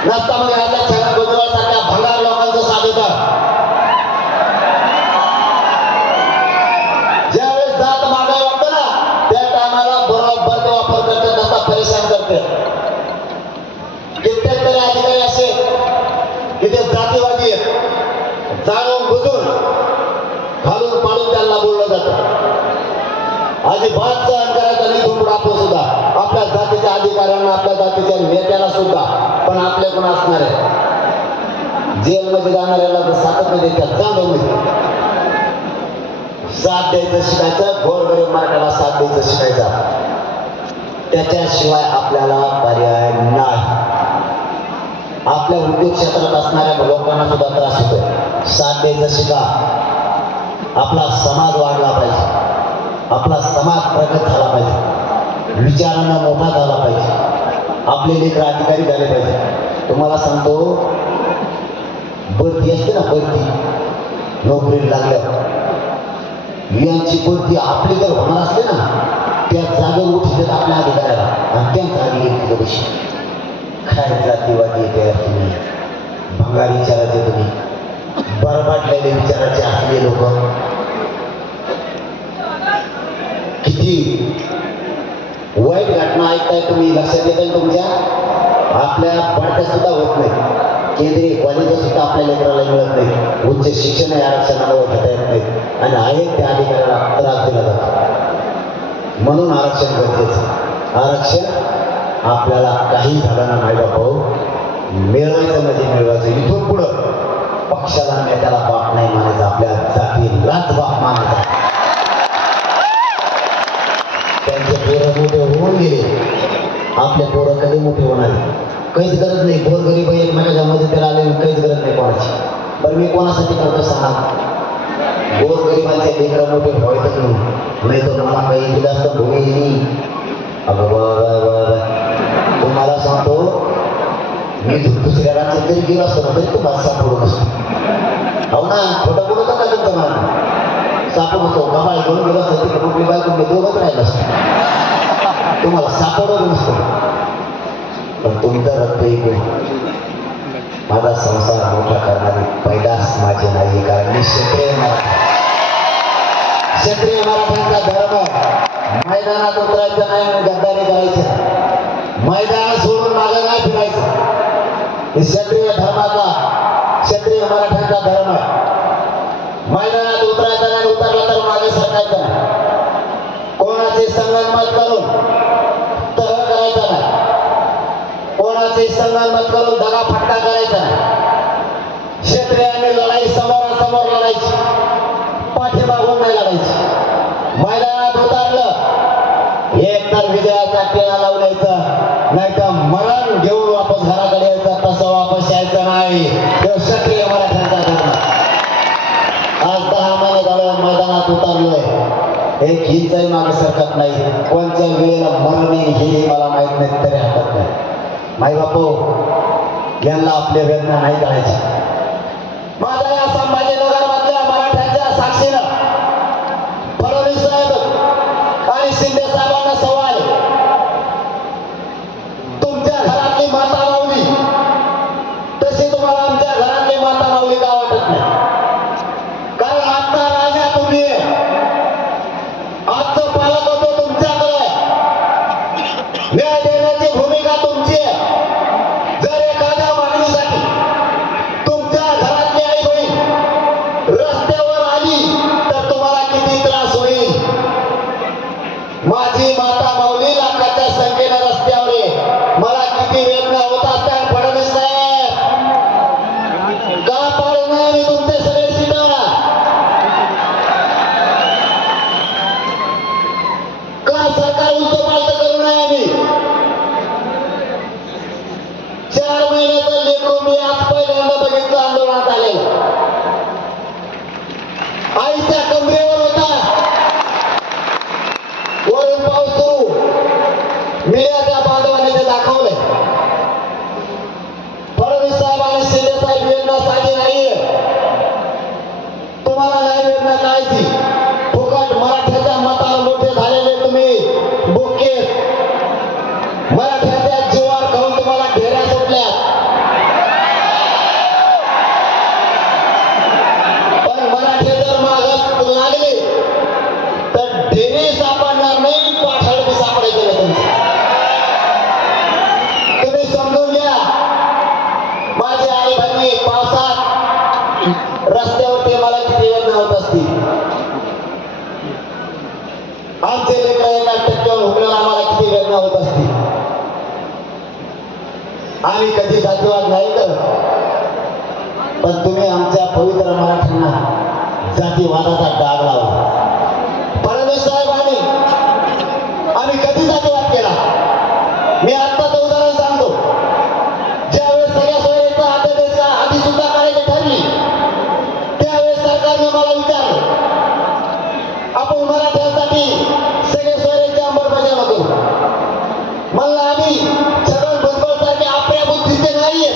नसता. मग यातल्या छगन भुजबळ सारख्या भंगार लोकांचं साथ होतं. ज्यावेळेस जात मागाय वाटतं ना, त्या टायमाला बरोबर ते वापर करते, तसा परेशान करते. कित्येक तरी अधिकारी असे की ते जातीवादी आहेत, जाणून बुजून घालून पाडून त्यांना बोललं जातं. अजिबात सहन करायचं नाही. झुंबड आपण सुद्धा आपल्या जातीच्या अधिकाऱ्यांना, आपल्या जातीच्या नेत्याला सुद्धा, पण आपल्याकडून असणार आहे. जेलमध्ये जाणाऱ्याला तर सातत्य देतात, जाणून साथ द्यायचं शिकायचं, गोरगरीब मराठ्याला साथ द्यायचं शिकायचं. त्याच्याशिवाय आपल्याला पर्याय नाही. आपल्या उद्योग क्षेत्रात असणाऱ्या लोकांना सुद्धा त्रास होतोय. साथ द्यायचं शिका. आपला समाज वाढला पाहिजे, आपला समाज प्रगत झाला पाहिजे, विचारांना मोठा झाला पाहिजे, आपले लेकर अधिकारी झाले पाहिजे. तुम्हाला सांगतो, भरती असते ना, भरती नोकरीला लागल्यावर यांची भरती आपली जर होणार असते ना, त्या जागेवर उठतात आपल्या अधिकाऱ्याला आणि त्यांचा अधिकारी कशी काय जातीवादी येते तुम्ही, भंगार विचाराचे तुम्ही, बरबाटलेले विचाराचे असले लोक. किती वाईट घटना ऐकताय तुम्ही, लक्षात येत तुमच्या. आपल्या बडत्या सुद्धा होत नाही, केंद्रीय कॉलेज सुद्धा आपल्या लेकराला मिळत नाही, उच्च शिक्षण आरक्षणाला घेता येत नाही आणि आहेत त्या अधिकाऱ्याला त्रास दिला जातो. म्हणून आरक्षण गरजेचं. आरक्षण आपल्याला काही झालं ना नाही भाऊ, मिळवायचं म्हणजे मिळवायचं. इथून पुढं पक्षाला नेत्याला बाप नाही मानायचं, आपल्या जातीलाच बाप मानायचा. त्यांचे पोरं मोठे होऊन गेले, आपले पोरं कधी मोठे होणार काहीच गरज नाही. गोरगरीब एकमेकाच्या मदतीला आले, काहीच गरज नाही कोणाची. बरं मी कोणासाठी करतो सांगा, गोरगरिबांचे लेकरं मोठे व्हायचंच नाही तर मला काही दिलं असतं भूमी. तुम्हाला सांगतो, मी दुसऱ्या राज्यात जरी गेलो असतो ना तरी तुम्हाला सापडून असतो. हो ना, खोटं बोलत का तुमचं मला सापडून असतो. गबाळ घेऊन गेलो असतो, तिकडे कुठली बायको मी दोघंच राहिलं असतो, तुम्हाला सापडत नसतो. पण तुमचं रक्त ऐकून माझा संसार मोठा करणारी पैदास माझी नाही, कारण मी क्षत्रिय मराठा. क्षत्रिय मराठ्यांचा धर्म मैदानात उतरायचं नाही आणि गद्दारी करायचं, मैदान सोडून मागं नाही फिरायचं. हे क्षत्रिय धर्माचा, क्षत्रिय मराठ्यांचा धर्म. मैदानात उतरायचं नाही, उतरला तर मागे सरकायचं नाही. कोणाचे संगनमत करून तह करायचा नाही, कोणाचे संगनमत करून दगा फटका करायचा नाही. क्षत्रियांनी लढाई समोरासमोर लढायची, पाठीमागून नाही लढायची. मैदानात उतरलं एक तर विजयाचा टिळा लावून यायचा, नाही तर मरण घेऊन वापस घराकडे यायचा. तसं वापस यायचं नाही. तो क्षत्रिय मराठ्यांचा धर्म. आज 10 महिने झालं मैदानात उतरलोय, एक हिंचही मागे सरकत नाही. कोणत्या वेळेला मरण येईल हेही मला माहित नाही, तरी हटत नाही. माई बापू, यांना आपल्या वेदना नाही कळायच्या. माझा या संभाजीनगरमधल्या मराठ्यांच्या साक्षीनं फडणवीस साहेब आणि शिंदे साहेबांना सवाल, तुमच्या घरातली माता माऊली तशी तुम्हाला आमच्या घरातली माता माऊली का वाटत नाही? कारण आजचा राजा तुम्ही, आजचं पालक होतो तुमच्याकडे, न्याय देण्याची भूमिका तुमची आहे. जर एखाद्या मागणीसाठी तुमच्या घरातली आई बहीण रस्त्यावर आली तर तुम्हाला किती त्रास होईल? माझी माता माऊली लाखाच्या संख्येने रस्त्यावर आहे, मला किती वेदना होत असतात. फडणवीस साहेब, का पाडू नये मी तुमचे सगळे सीटा? का सरकार उलट पालट करू नये? मी 4 महिन्याचं लेकरू मी आज पहिल्यांदा बघितलं आंदोलनात आलेलं. आईच्या कमरेवर होता, वरून पाऊस सुरू, मीडियाच्या बांधवाने ते दाखवलंय. फडणवीस साहेब आणि शिंदे साहेब वेदना साधी नाहीये, तुम्हाला नाही वेदना कळायची. फुकट मराठ्याच्या मताला मोठे झालेले तुम्ही बोके, मराठ्याच्या जीवावर खाऊन तुम्हाला ढेऱ्या सुटल्या. पण मराठे जर मागं लागले तर ढेरे सापडणार नाही, पाठळ बी सापडायचे नाही तुमचे. तुम्ही समजून घ्या. माझी आई बहिणी पावसात रस्त्यावरती मला किती वेदना होत असतील. आमचे लेकर एका टक्क्यावर हुकल्यावर आम्हाला किती वेदना होत असतील. आम्ही कधी जातीवाद नाही करत, पण तुम्ही आमच्या पवित्र मराठ्यांना जातीवादाचा डाग लावला. फडणवीस साहेबांनी आम्ही कधी जातीवाद केला? मी आत्ताचं उदाहरण सांगतो. ज्यावेळेस सगळ्या सोयीचा अध्यादेश आधी सुद्धा करायची ठरली, त्यावेळेस सरकारने मला विचारलं, आपण मराठ्यांसाठी सगळे सोयऱ्यांची अंमलबजावणी करू. म्हणलं आम्ही छगन भुजबळ सारखे आपल्या बुद्धीचे नाहीये.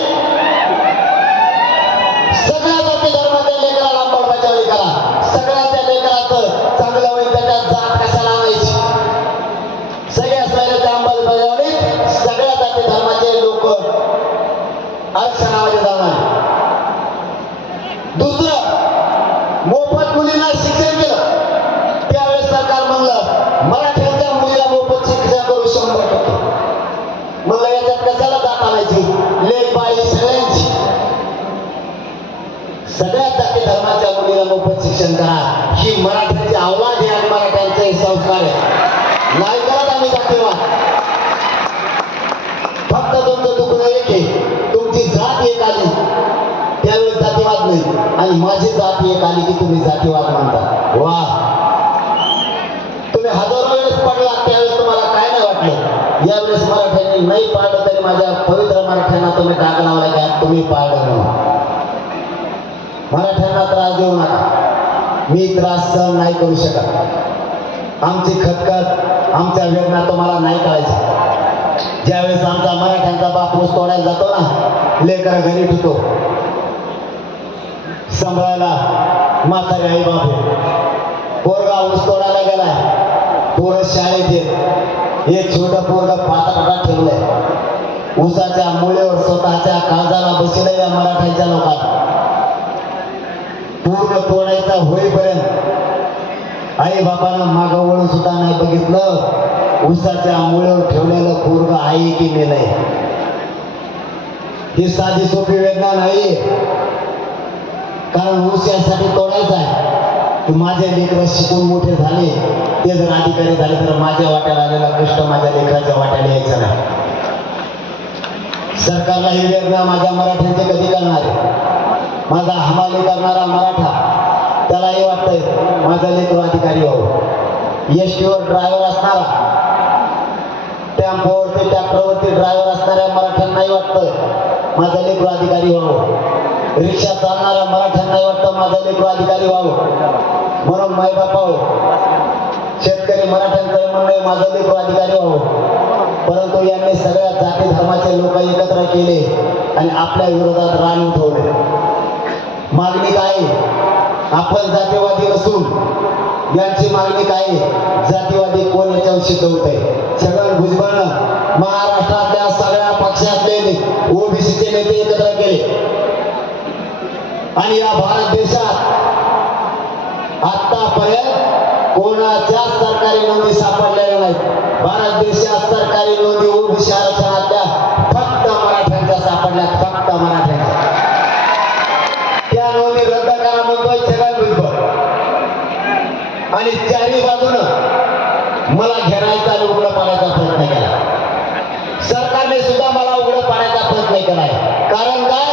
सगळ्या जाती धर्माच्या लेकराला अंमलबजावणी करा. सगळ्यांच्या लेकराचं चांगलं होईल, त्याच्या जात कशाला आणायची? सगळ्या सोयऱ्याच्या अंमलबजावणीत सगळ्या जाती धर्माचे लोक आरक्षणामध्ये जाणार. दुसरं, मोफत मुलींना शिक्षण केलं. त्यावेळेस सरकार म्हणलं मराठ्यांच्या मुलीला मोफत शिक्षण करू 100%. म्हणलं याच्यात कशाला जात आणायची? लेक बाई सगळ्यांची, सगळ्या जाती धर्माच्या मुलीला मोफत शिक्षण करा. ही मराठ्यांची अवलाद आहे आणि मराठ्यांचे संस्कार आहे. नाही करत आम्ही जातीवाद. फक्त तुमचं दुखणं एक आहे, तुमची जात एक आली त्यावेळेस जातीवाद नाही, आणि माझी जात एक आली की तुम्ही जातीवाद म्हणता. वा, तुम्ही हजारो वेळेस पडला त्यावेळेस तुम्हाला काय नाही वाटलं. यावेळेस मराठ्यांनी नाही पाडलं तरी माझ्या पवित्र मराठ्यांना तुम्ही डाग लावला का तुम्ही पाडलं म्हणून. मराठ्यांना त्रास देऊ नका. मी त्रास सहन नाही करू शकत. आमची खतखत, आमच्या वेदना तुम्हाला नाही कळायची. ज्यावेळेस आमचा मराठ्यांचा बाप ऊस तोडायला जातो ना, लेकर घरी ठेवतो, सांभाळायला म्हातारे आई बाप, पोरगा ऊस तोडायला गेलाय, पोरं शाळेत येत, एक छोटं पोरगा पाटापाटात ठेवलंय. ऊसाच्या मुळेवर स्वतःच्या काळजाला बसले या मराठ्यांच्या लोकांना. पूर्ण तोडायचा होईपर्यंत आई बापानं मागं वळून सुद्धा नाही बघितलं. ऊसाच्या मुळेवर ठेवलेलं पोरगं आहे की मेलंय. ही साधी सोपी वेदना नाही, कारण ऊस यासाठी तोडायचा आहे. माझे लेकर शिकून मोठे झाले, ते जर अधिकारी झाले तर माझ्या वाट्याला आलेला कष्ट माझ्या लेकराच्या वाट्याला यायचं नाही. सरकारला ही वेदना माझ्या मराठ्यांचे कधी करणार आहे? माझा हमाली करणारा मराठा, त्याला हे वाटतंय माझा लेकरू अधिकारी व्हावं. एसटीवर ड्रायव्हर असणारा, टेम्पोवरती ट्रॅक्टरवरती ड्रायव्हर असणाऱ्या मराठ्यांनाही वाटतं माझा लेकरू अधिकारी व्हावं. रिक्षा चालणाऱ्या मराठ्यांनाही वाटतं माझा लेकरू अधिकारी व्हावं. म्हणून माय बापाओ, शेतकरी मराठ्यांचं म्हणणं आहे माझं लेकरू अधिकारी व्हावं, परंतु यांनी सगळ्या जाती धर्माचे लोक एकत्र केले आणि आपल्या विरोधात रान उठवले. मागणी काय आहे? आपण जातीवादी नसून यांची मागणी काय आहे? जातीवादी कोण याच्यावर शिकवत आहे? छगन भुजबळनं महाराष्ट्रातल्या सगळ्या पक्षातले ओबीसीचे नेते एकत्र केले आणि या भारत देशात आतापर्यंत कोणाच्या सरकारी नोंदी सापडलेल्या नाहीत. भारत देशात सरकारी नोंदी ओबीसी आरक्षणातल्या फक्त मराठ्यांच्या सापडल्या, फक्त मराठ्यांच्या. त्या नोंदी रद्द करा म्हणतोय छगन भुजबळ आणि चारही बाजूनं मला घेरायचा आणि उघडं पाडायचा प्रयत्न केला. सरकारने सुद्धा मला उघडं पाडायचा प्रयत्न केलाय. कारण काय?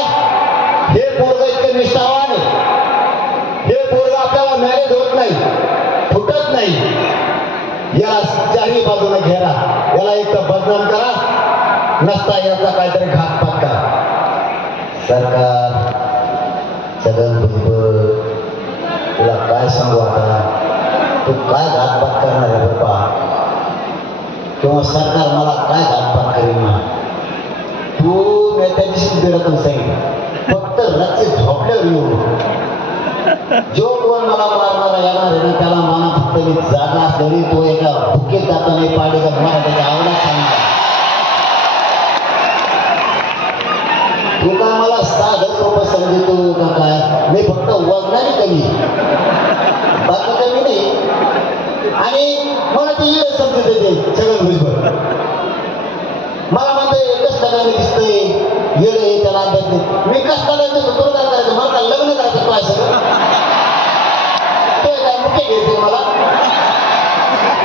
हे पोरग इतके निष्ठावान आहे, हे पोरग आपल्याला मॅरेज होत नाही, फुटत नाही. या चारही बाजूने घेरा, याला एक तर बदनाम करा, नसता याचा काहीतरी घातपात करा. सरकार छगन भुजबळ तुला काय सांगू आता, तू काय घातपात करणार आहे बाबा, किंवा सरकार मला काय घातपात करीन ना. तू मी त्या दिवशी बिडतून सांगितलं फक्त रात्री झोपल्यावर येऊ. जो कोण मला मारणारा येणार आहे ना त्याला मला फक्त मी जागा असली तो एका भुकेत जाता नाही पाडीचा मराठीच्या आवडा सांगा. तू काय मला 6 रुपये समजतो का काय? मी फक्त वजनाने कमी, बाकी कमी नाही. आणि मला ते येळ समजत येते छगन भुजबळ. मला म्हणतोय एकच करायला दिसतंय येडे, त्याला अभ्यास नाही. मी कस करायचं तुला काय करायचं? मला काय लग्न करायचं तो आहे सगळं? तो काय मुख्य घ्यायचे मला?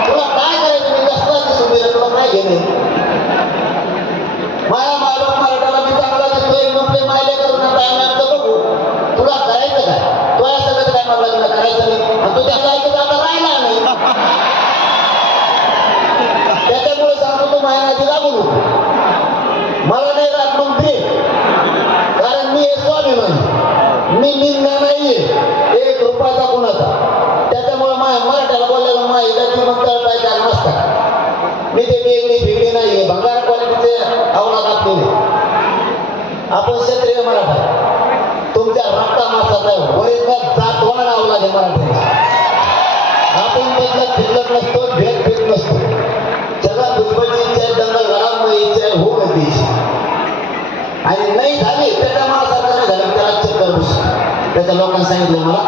तुला काय करायचं? मी कसला दिसून दिला तुला काय घेणे? माझ्या मायबाप मराठाला मी चांगला दिसतोय, म्हटले मायले करून टायमाचं बघू. तुला करायचं काय? तो या सगळं काय मला लग्न करायचं नाही आणि तू त्याचा ऐकत आता राहिला नाही. त्याच्यामुळे सांगतो तू माझ्या आधी लागू नको. मला नाही राग म्हणते, कारण मी हे स्वाभिमानी, मी निंदा नाहीये 1 रुपयाचा कुणाचा. त्याच्यामुळे मराठ्याला बोललेलं माहिती म्हणतात पाहिजे नसतात. मी ते वेगळी भिगडी नाहीये, भंगार क्वालिटीचे अवलाद आपले नाही. आपण क्षत्रिय मराठा, तुमच्या रक्ता मासाचा ओरिजिनल जातवान अवलाद आहे मराठ्यांचा. आपण बदलत फिरलत नसतो, भेट भेट नसतो. छगन भुजबळची इच्छा दंगल घरामध्ये इच्छा होऊ नये आणि नाही झाली त्याच्या मला सरकारने झालं त्याला चेक करू. त्याच्या लोकांनी सांगितलं मला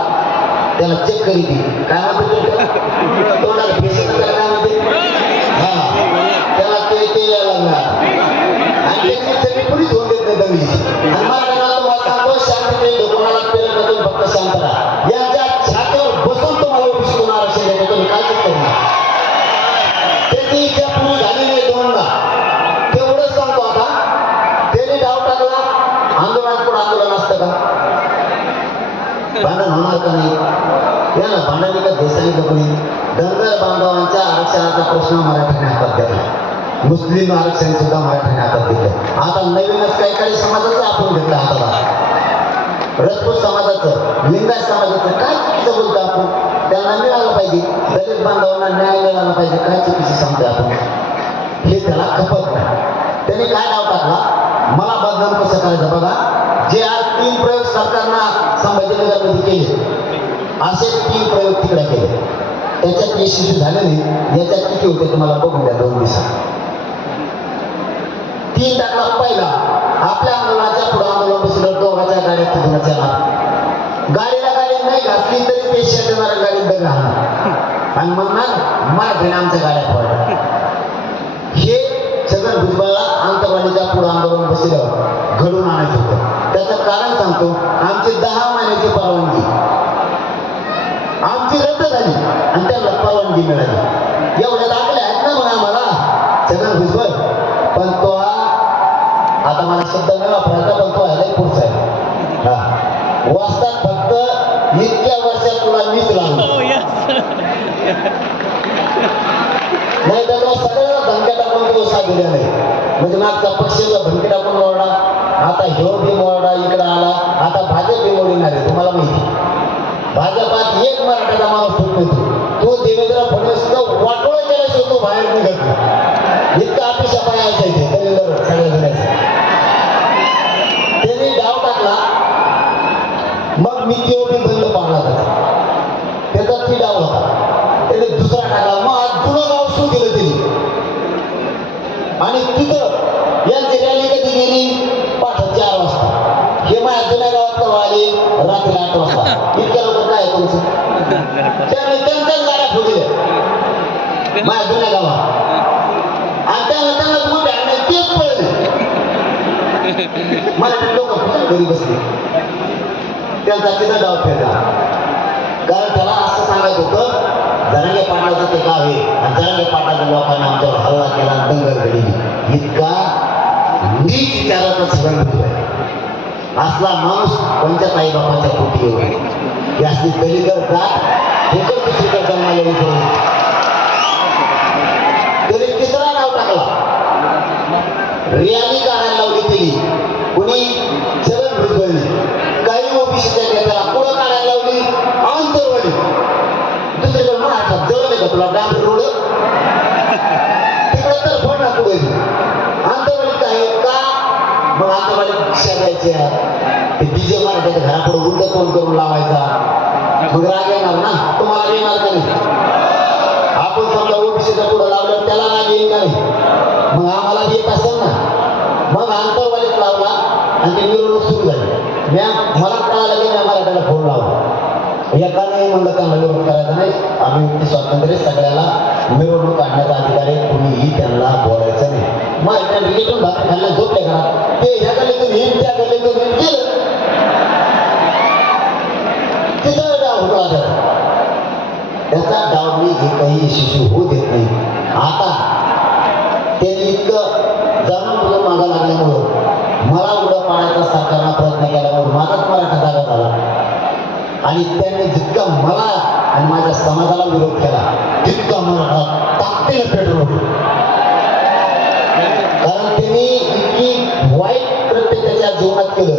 त्याला चेक करी ती काय म्हणतो तोंडाला फेस काय म्हणते त्याला ते लागणार आणि त्याची सगळी पुढीच होऊन देत नाही दंगलीची. आणि मला सांगतो शांतते कोणाला पेरत नसून फक्त शांत राहा. यांच्या छातीवर बसून तुम्हाला ओबीसीतून आरक्षण देतो, तुम्ही काय चेक करणार? त्याची इच्छा पूर्ण झाली नाही 2दा. तेवढंच सांगतो आता. त्याने डाव टाकला, आंदोलनात पुढे आंदोलन असतं का? भांडण होणार का नाही? यानं भांडणी का देसाई कोणी? धनगर बांधवांच्या आरक्षणाचा प्रश्न मराठ्याने हातात घेतला, मुस्लिम आरक्षण सुद्धा मराठ्याने हातात घेतलं. आता नवीनच काही समाजाचं आपण घेतलं हाताला, राजपूत समाजाचं, लिंगायत समाजाचं. काय चुकीचं बोलतो आपण? त्यांना मिळालं पाहिजे, दलित बांधवांना न्याय मिळाला पाहिजे. काय चुकीचं सांगतो आपण? हे त्याला खपत नाही. त्याने काय डाव टाकला? मला बदनाम कसं करायचं बघा. जे आज 3 प्रयोग सरकारनं संभाजीनगरमध्ये केले, असे 3 प्रयोग तिकडे केले, त्याच्यात यशस्वी झाले नाही. याच्यात किती होते तुम्हाला बघून द्या 2 दिवसात. 3 टाकला. पहिला, आपल्या आंदोलनाच्या पुढे आंदोलन बसलं, दोघांच्या गाड्यात कुणाच्या गाडीला गाडी नाही घातली तरी ते शेतणाऱ्या गाडीत दगड घालणार आणि म्हणणार मराठीने आमच्या गाड्या पडल्या. हे छगन भुजबळला आंतरवाडीच्या पुढे आंदोलन बसल्यावर घडून आणायचं होतं. त्याचं कारण सांगतो. आमची 10 महिन्याची परवानगी आमची रद्द झाली आणि त्याला परवानगी मिळाली. एवढ्या दाखले आहेत ना मग आम्हाला छगन भुजबळ. पण तो आता मला शब्द नाही वापरायचा, पण तो आहे पुढचा आहे. वाचतात फक्त इतक्या वर्षात तुला मीच लागलो नाही तर सगळ्याला धमक्या टाकून तो उत्साह दिला नाही. म्हणजे मागचा पक्षाला धमकी टाकून मोडला, आता ह्यो बी मोडा इकडे आला, आता भाजप बी मोडणार आहे. तुम्हाला माहिती भाजपात एक मराठ्याचा माणूस फुट नाही. तो देवेंद्र फडणवीस तो बाहेर निघत नाही. इतका अपेक्षा पाय असायचे दलिंदर सगळ्या जणांचे. त्यांनी डाव टाकला. मग मी तो बी बंद पाडला त्याचा ती डाव होता. त्याने दुसरा टाकला. मग आज जुनं गाव सुरू केलं त्यांनी. आणि तिथं यांची रॅली कधी गेली 4:30 वाजता. हे माझ्या जुन्या गावात कवा आले रात्री 8 वाजता. इतक्या लोक काय तुमचं त्याने त्यांच्याच गाड्या फोडल्या माझ्या जुन्या गावात. आणि त्यांना मोठे आणि तेच पळले. मला लोक घरी बसले. त्यांचा तिथं डाव फेडला. कारण त्याला असं सांगायचं होतं जरांगे पाटलाचं ते गाव आहे आणि जरांगे पाटलाच्या लोकांना आमच्यावर हल्ला केला दंगल घडली. इतका नीच विचाराचा सगळं आहे. असला माणूस कोणत्या आई बापाच्या पोटी येऊ याची दलिंदर जात एकच दुसरीकडे जन्माला करून तरी तिसरा नाव टाकला. रॅली काढायला लावली त्यांनी. कुणी चरण भुजबळली. काही ओबीसीच्या नेत्याला पुढं काढायला लावली आंतरवाली. दुसरीकडे महाराष्ट्रात जवळ नाही का तुला डांबर रोड तिकडं तर फोन ना पुढे आंतरवालीत आहे का. मग आंतरवाली शेजायच्या ते डीजे मराठ्याच्या घरापुढे उलट तोंड करून लावायचा. मग राग येणार ना. तुम्हाला येणार का नाही. आपण समजा ओबीसीच्या पुढे लावल्यावर त्याला राग येईल का नाही. मग आम्हाला येत असेल ना. मग आंतरवालीत लावला आणि ते मिरवणूक सुरू झाली. मला कळालं की मराठ्याला फोन लावला. एकाने म्हणलं त्यांना विरोध करायचा नाही. आम्ही मुक्ती स्वातंत्र्य सगळ्याला मिरवणूक काढण्याचा अधिकार आहे. कुणीही त्यांना बोलायचं नाही. मग त्या रिलेटून भाकर खायला झोपले घरात. ते ह्या गल्लीतून येईल त्या गल्लीतून येईल गेलं. तिचा डाव होता त्याचा डाव मी एकही यशस्वी होऊ देत नाही. आता त्यांनी इतकं जाणून तुझं मागा लागल्यामुळं मला उडं पाण्याचा सरकारला प्रयत्न केल्यामुळे माझाच मराठा जागा झाला. आणि त्यांनी जितका मला आणि माझ्या समाजाला विरोध केला तितका मराठा ताकदीने पेटवून. कारण त्यांनी इतकी वाईट कृत्य त्याच्या जीवनात केलं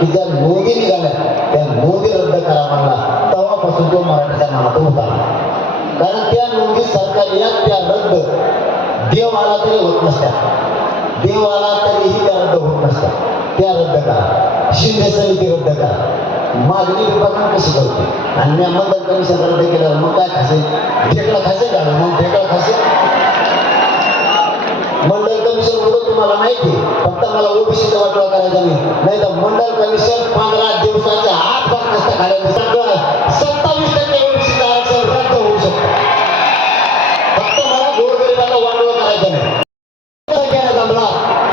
की ज्या नोंदी निघाल्या त्या नोंदी रद्द करा म्हणला. तेव्हापासून तो मराठ्याच्या नामात होता. कारण त्या नोंदी सरकारी या त्या रद्द देव आला तरी होत नसत्या. देव आला तरीही त्या रद्द होत नसत्या. त्या रद्द करा. शिंदे समिती रद्द करा. मागणी विभागाने कशी करते. आणि मी मतदान कमिशन रद्द केल्यावर मग काय खासे ढेकळा खासे का मग ढेकळा खासे. मंडल कमिशन होतं तुम्हाला माहिती. फक्त मला ओबीसीचा वाटवा करायचा नाही तर मंडल कमिशन 15 दिवसाच्या आत बरखास्त काढायचं. सगळं 27% ओबीसीचं आरक्षण रद्द होऊ शकतं. फक्त मला गोरगरिबाला वाटवा करायचा नाही.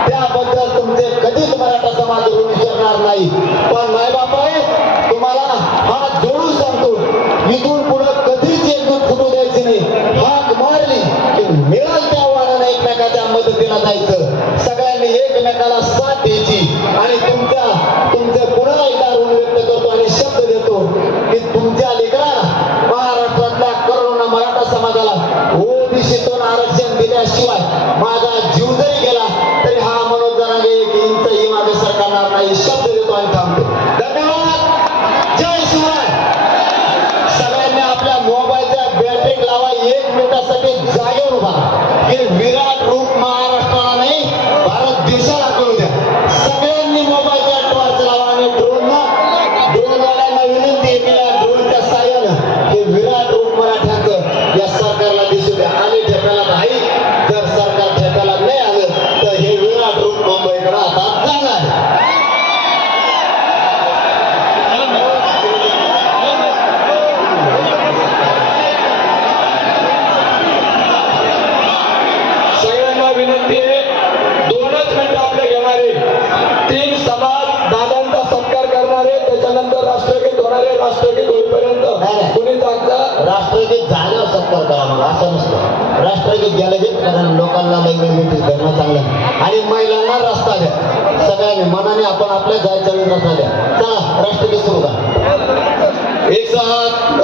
त्याबद्दल तुमचे कधीच मराठा समाज ऋण विसरणार नाही. पण नाही बापा तुम्हाला हात जोडून सांगतो इथून पुढं कधीच एकजूट फुटू द्यायची नाही. हाक मारली की मिळाल त्या वाराने एकमेकाच्या मदतीला जायचं. सगळ्यांनी एकमेकाला साथ द्यायची. आणि तुमचे पुन्हा एकदा ऋण व्यक्त करतो आणि शब्द देतो की तुमच्या लेकराला महाराष्ट्रातल्या करोना मराठा समाजाला ओबीसीतून आरक्षण दिल्याशिवाय माझा जीव जरी गेला तरी हा मनोज जरांगे 1 इंचही मागे सरकारणार नाही. शब्द देतो आणि थांबतो. धन्यवाद. जय शिवराय. सगळ्यांनी आपल्या मोबाईलच्या बॅटरी लावा. 1 मिनिटासाठी जागेवर उभा. हे विराट रूप महाराष्ट्राला नाही भारत देशाला कळू द्या. सगळ्यांनी मोबाईलच्या टॉर्च लावा आणि ड्रोनवाल्यांना विनंती केल्या ड्रोनच्या साह्यानं हे विराट रूप मराठ्याचं या सरकारला दिसू द्या. आणि ठेप्याला नाही. जर सरकार ठेप्याला नाही आलं तर हे विराट रूप मुंबईकडे आता जाणार आहे. सगळ्यांना विनंती आहे 2च मिनिटं आपले घेणारे 3 समाज दादांचा सत्कार करणारे त्याच्यानंतर राष्ट्रगीत होणारे. राष्ट्रगीत होईपर्यंत कुणी जागचा राष्ट्रगीत झाल्यावर सत्कार करा. मग असं नसतं. राष्ट्रगीत गेलं घेत कारण लोकांना लैंगिक धरणं चांगलं. आणि महिलांना रस्ता द्या. सगळ्यांनी मनाने आपण आपल्या जायच्या रस्ता द्या. चला राष्ट्रगीत सुरू करा. एक साथ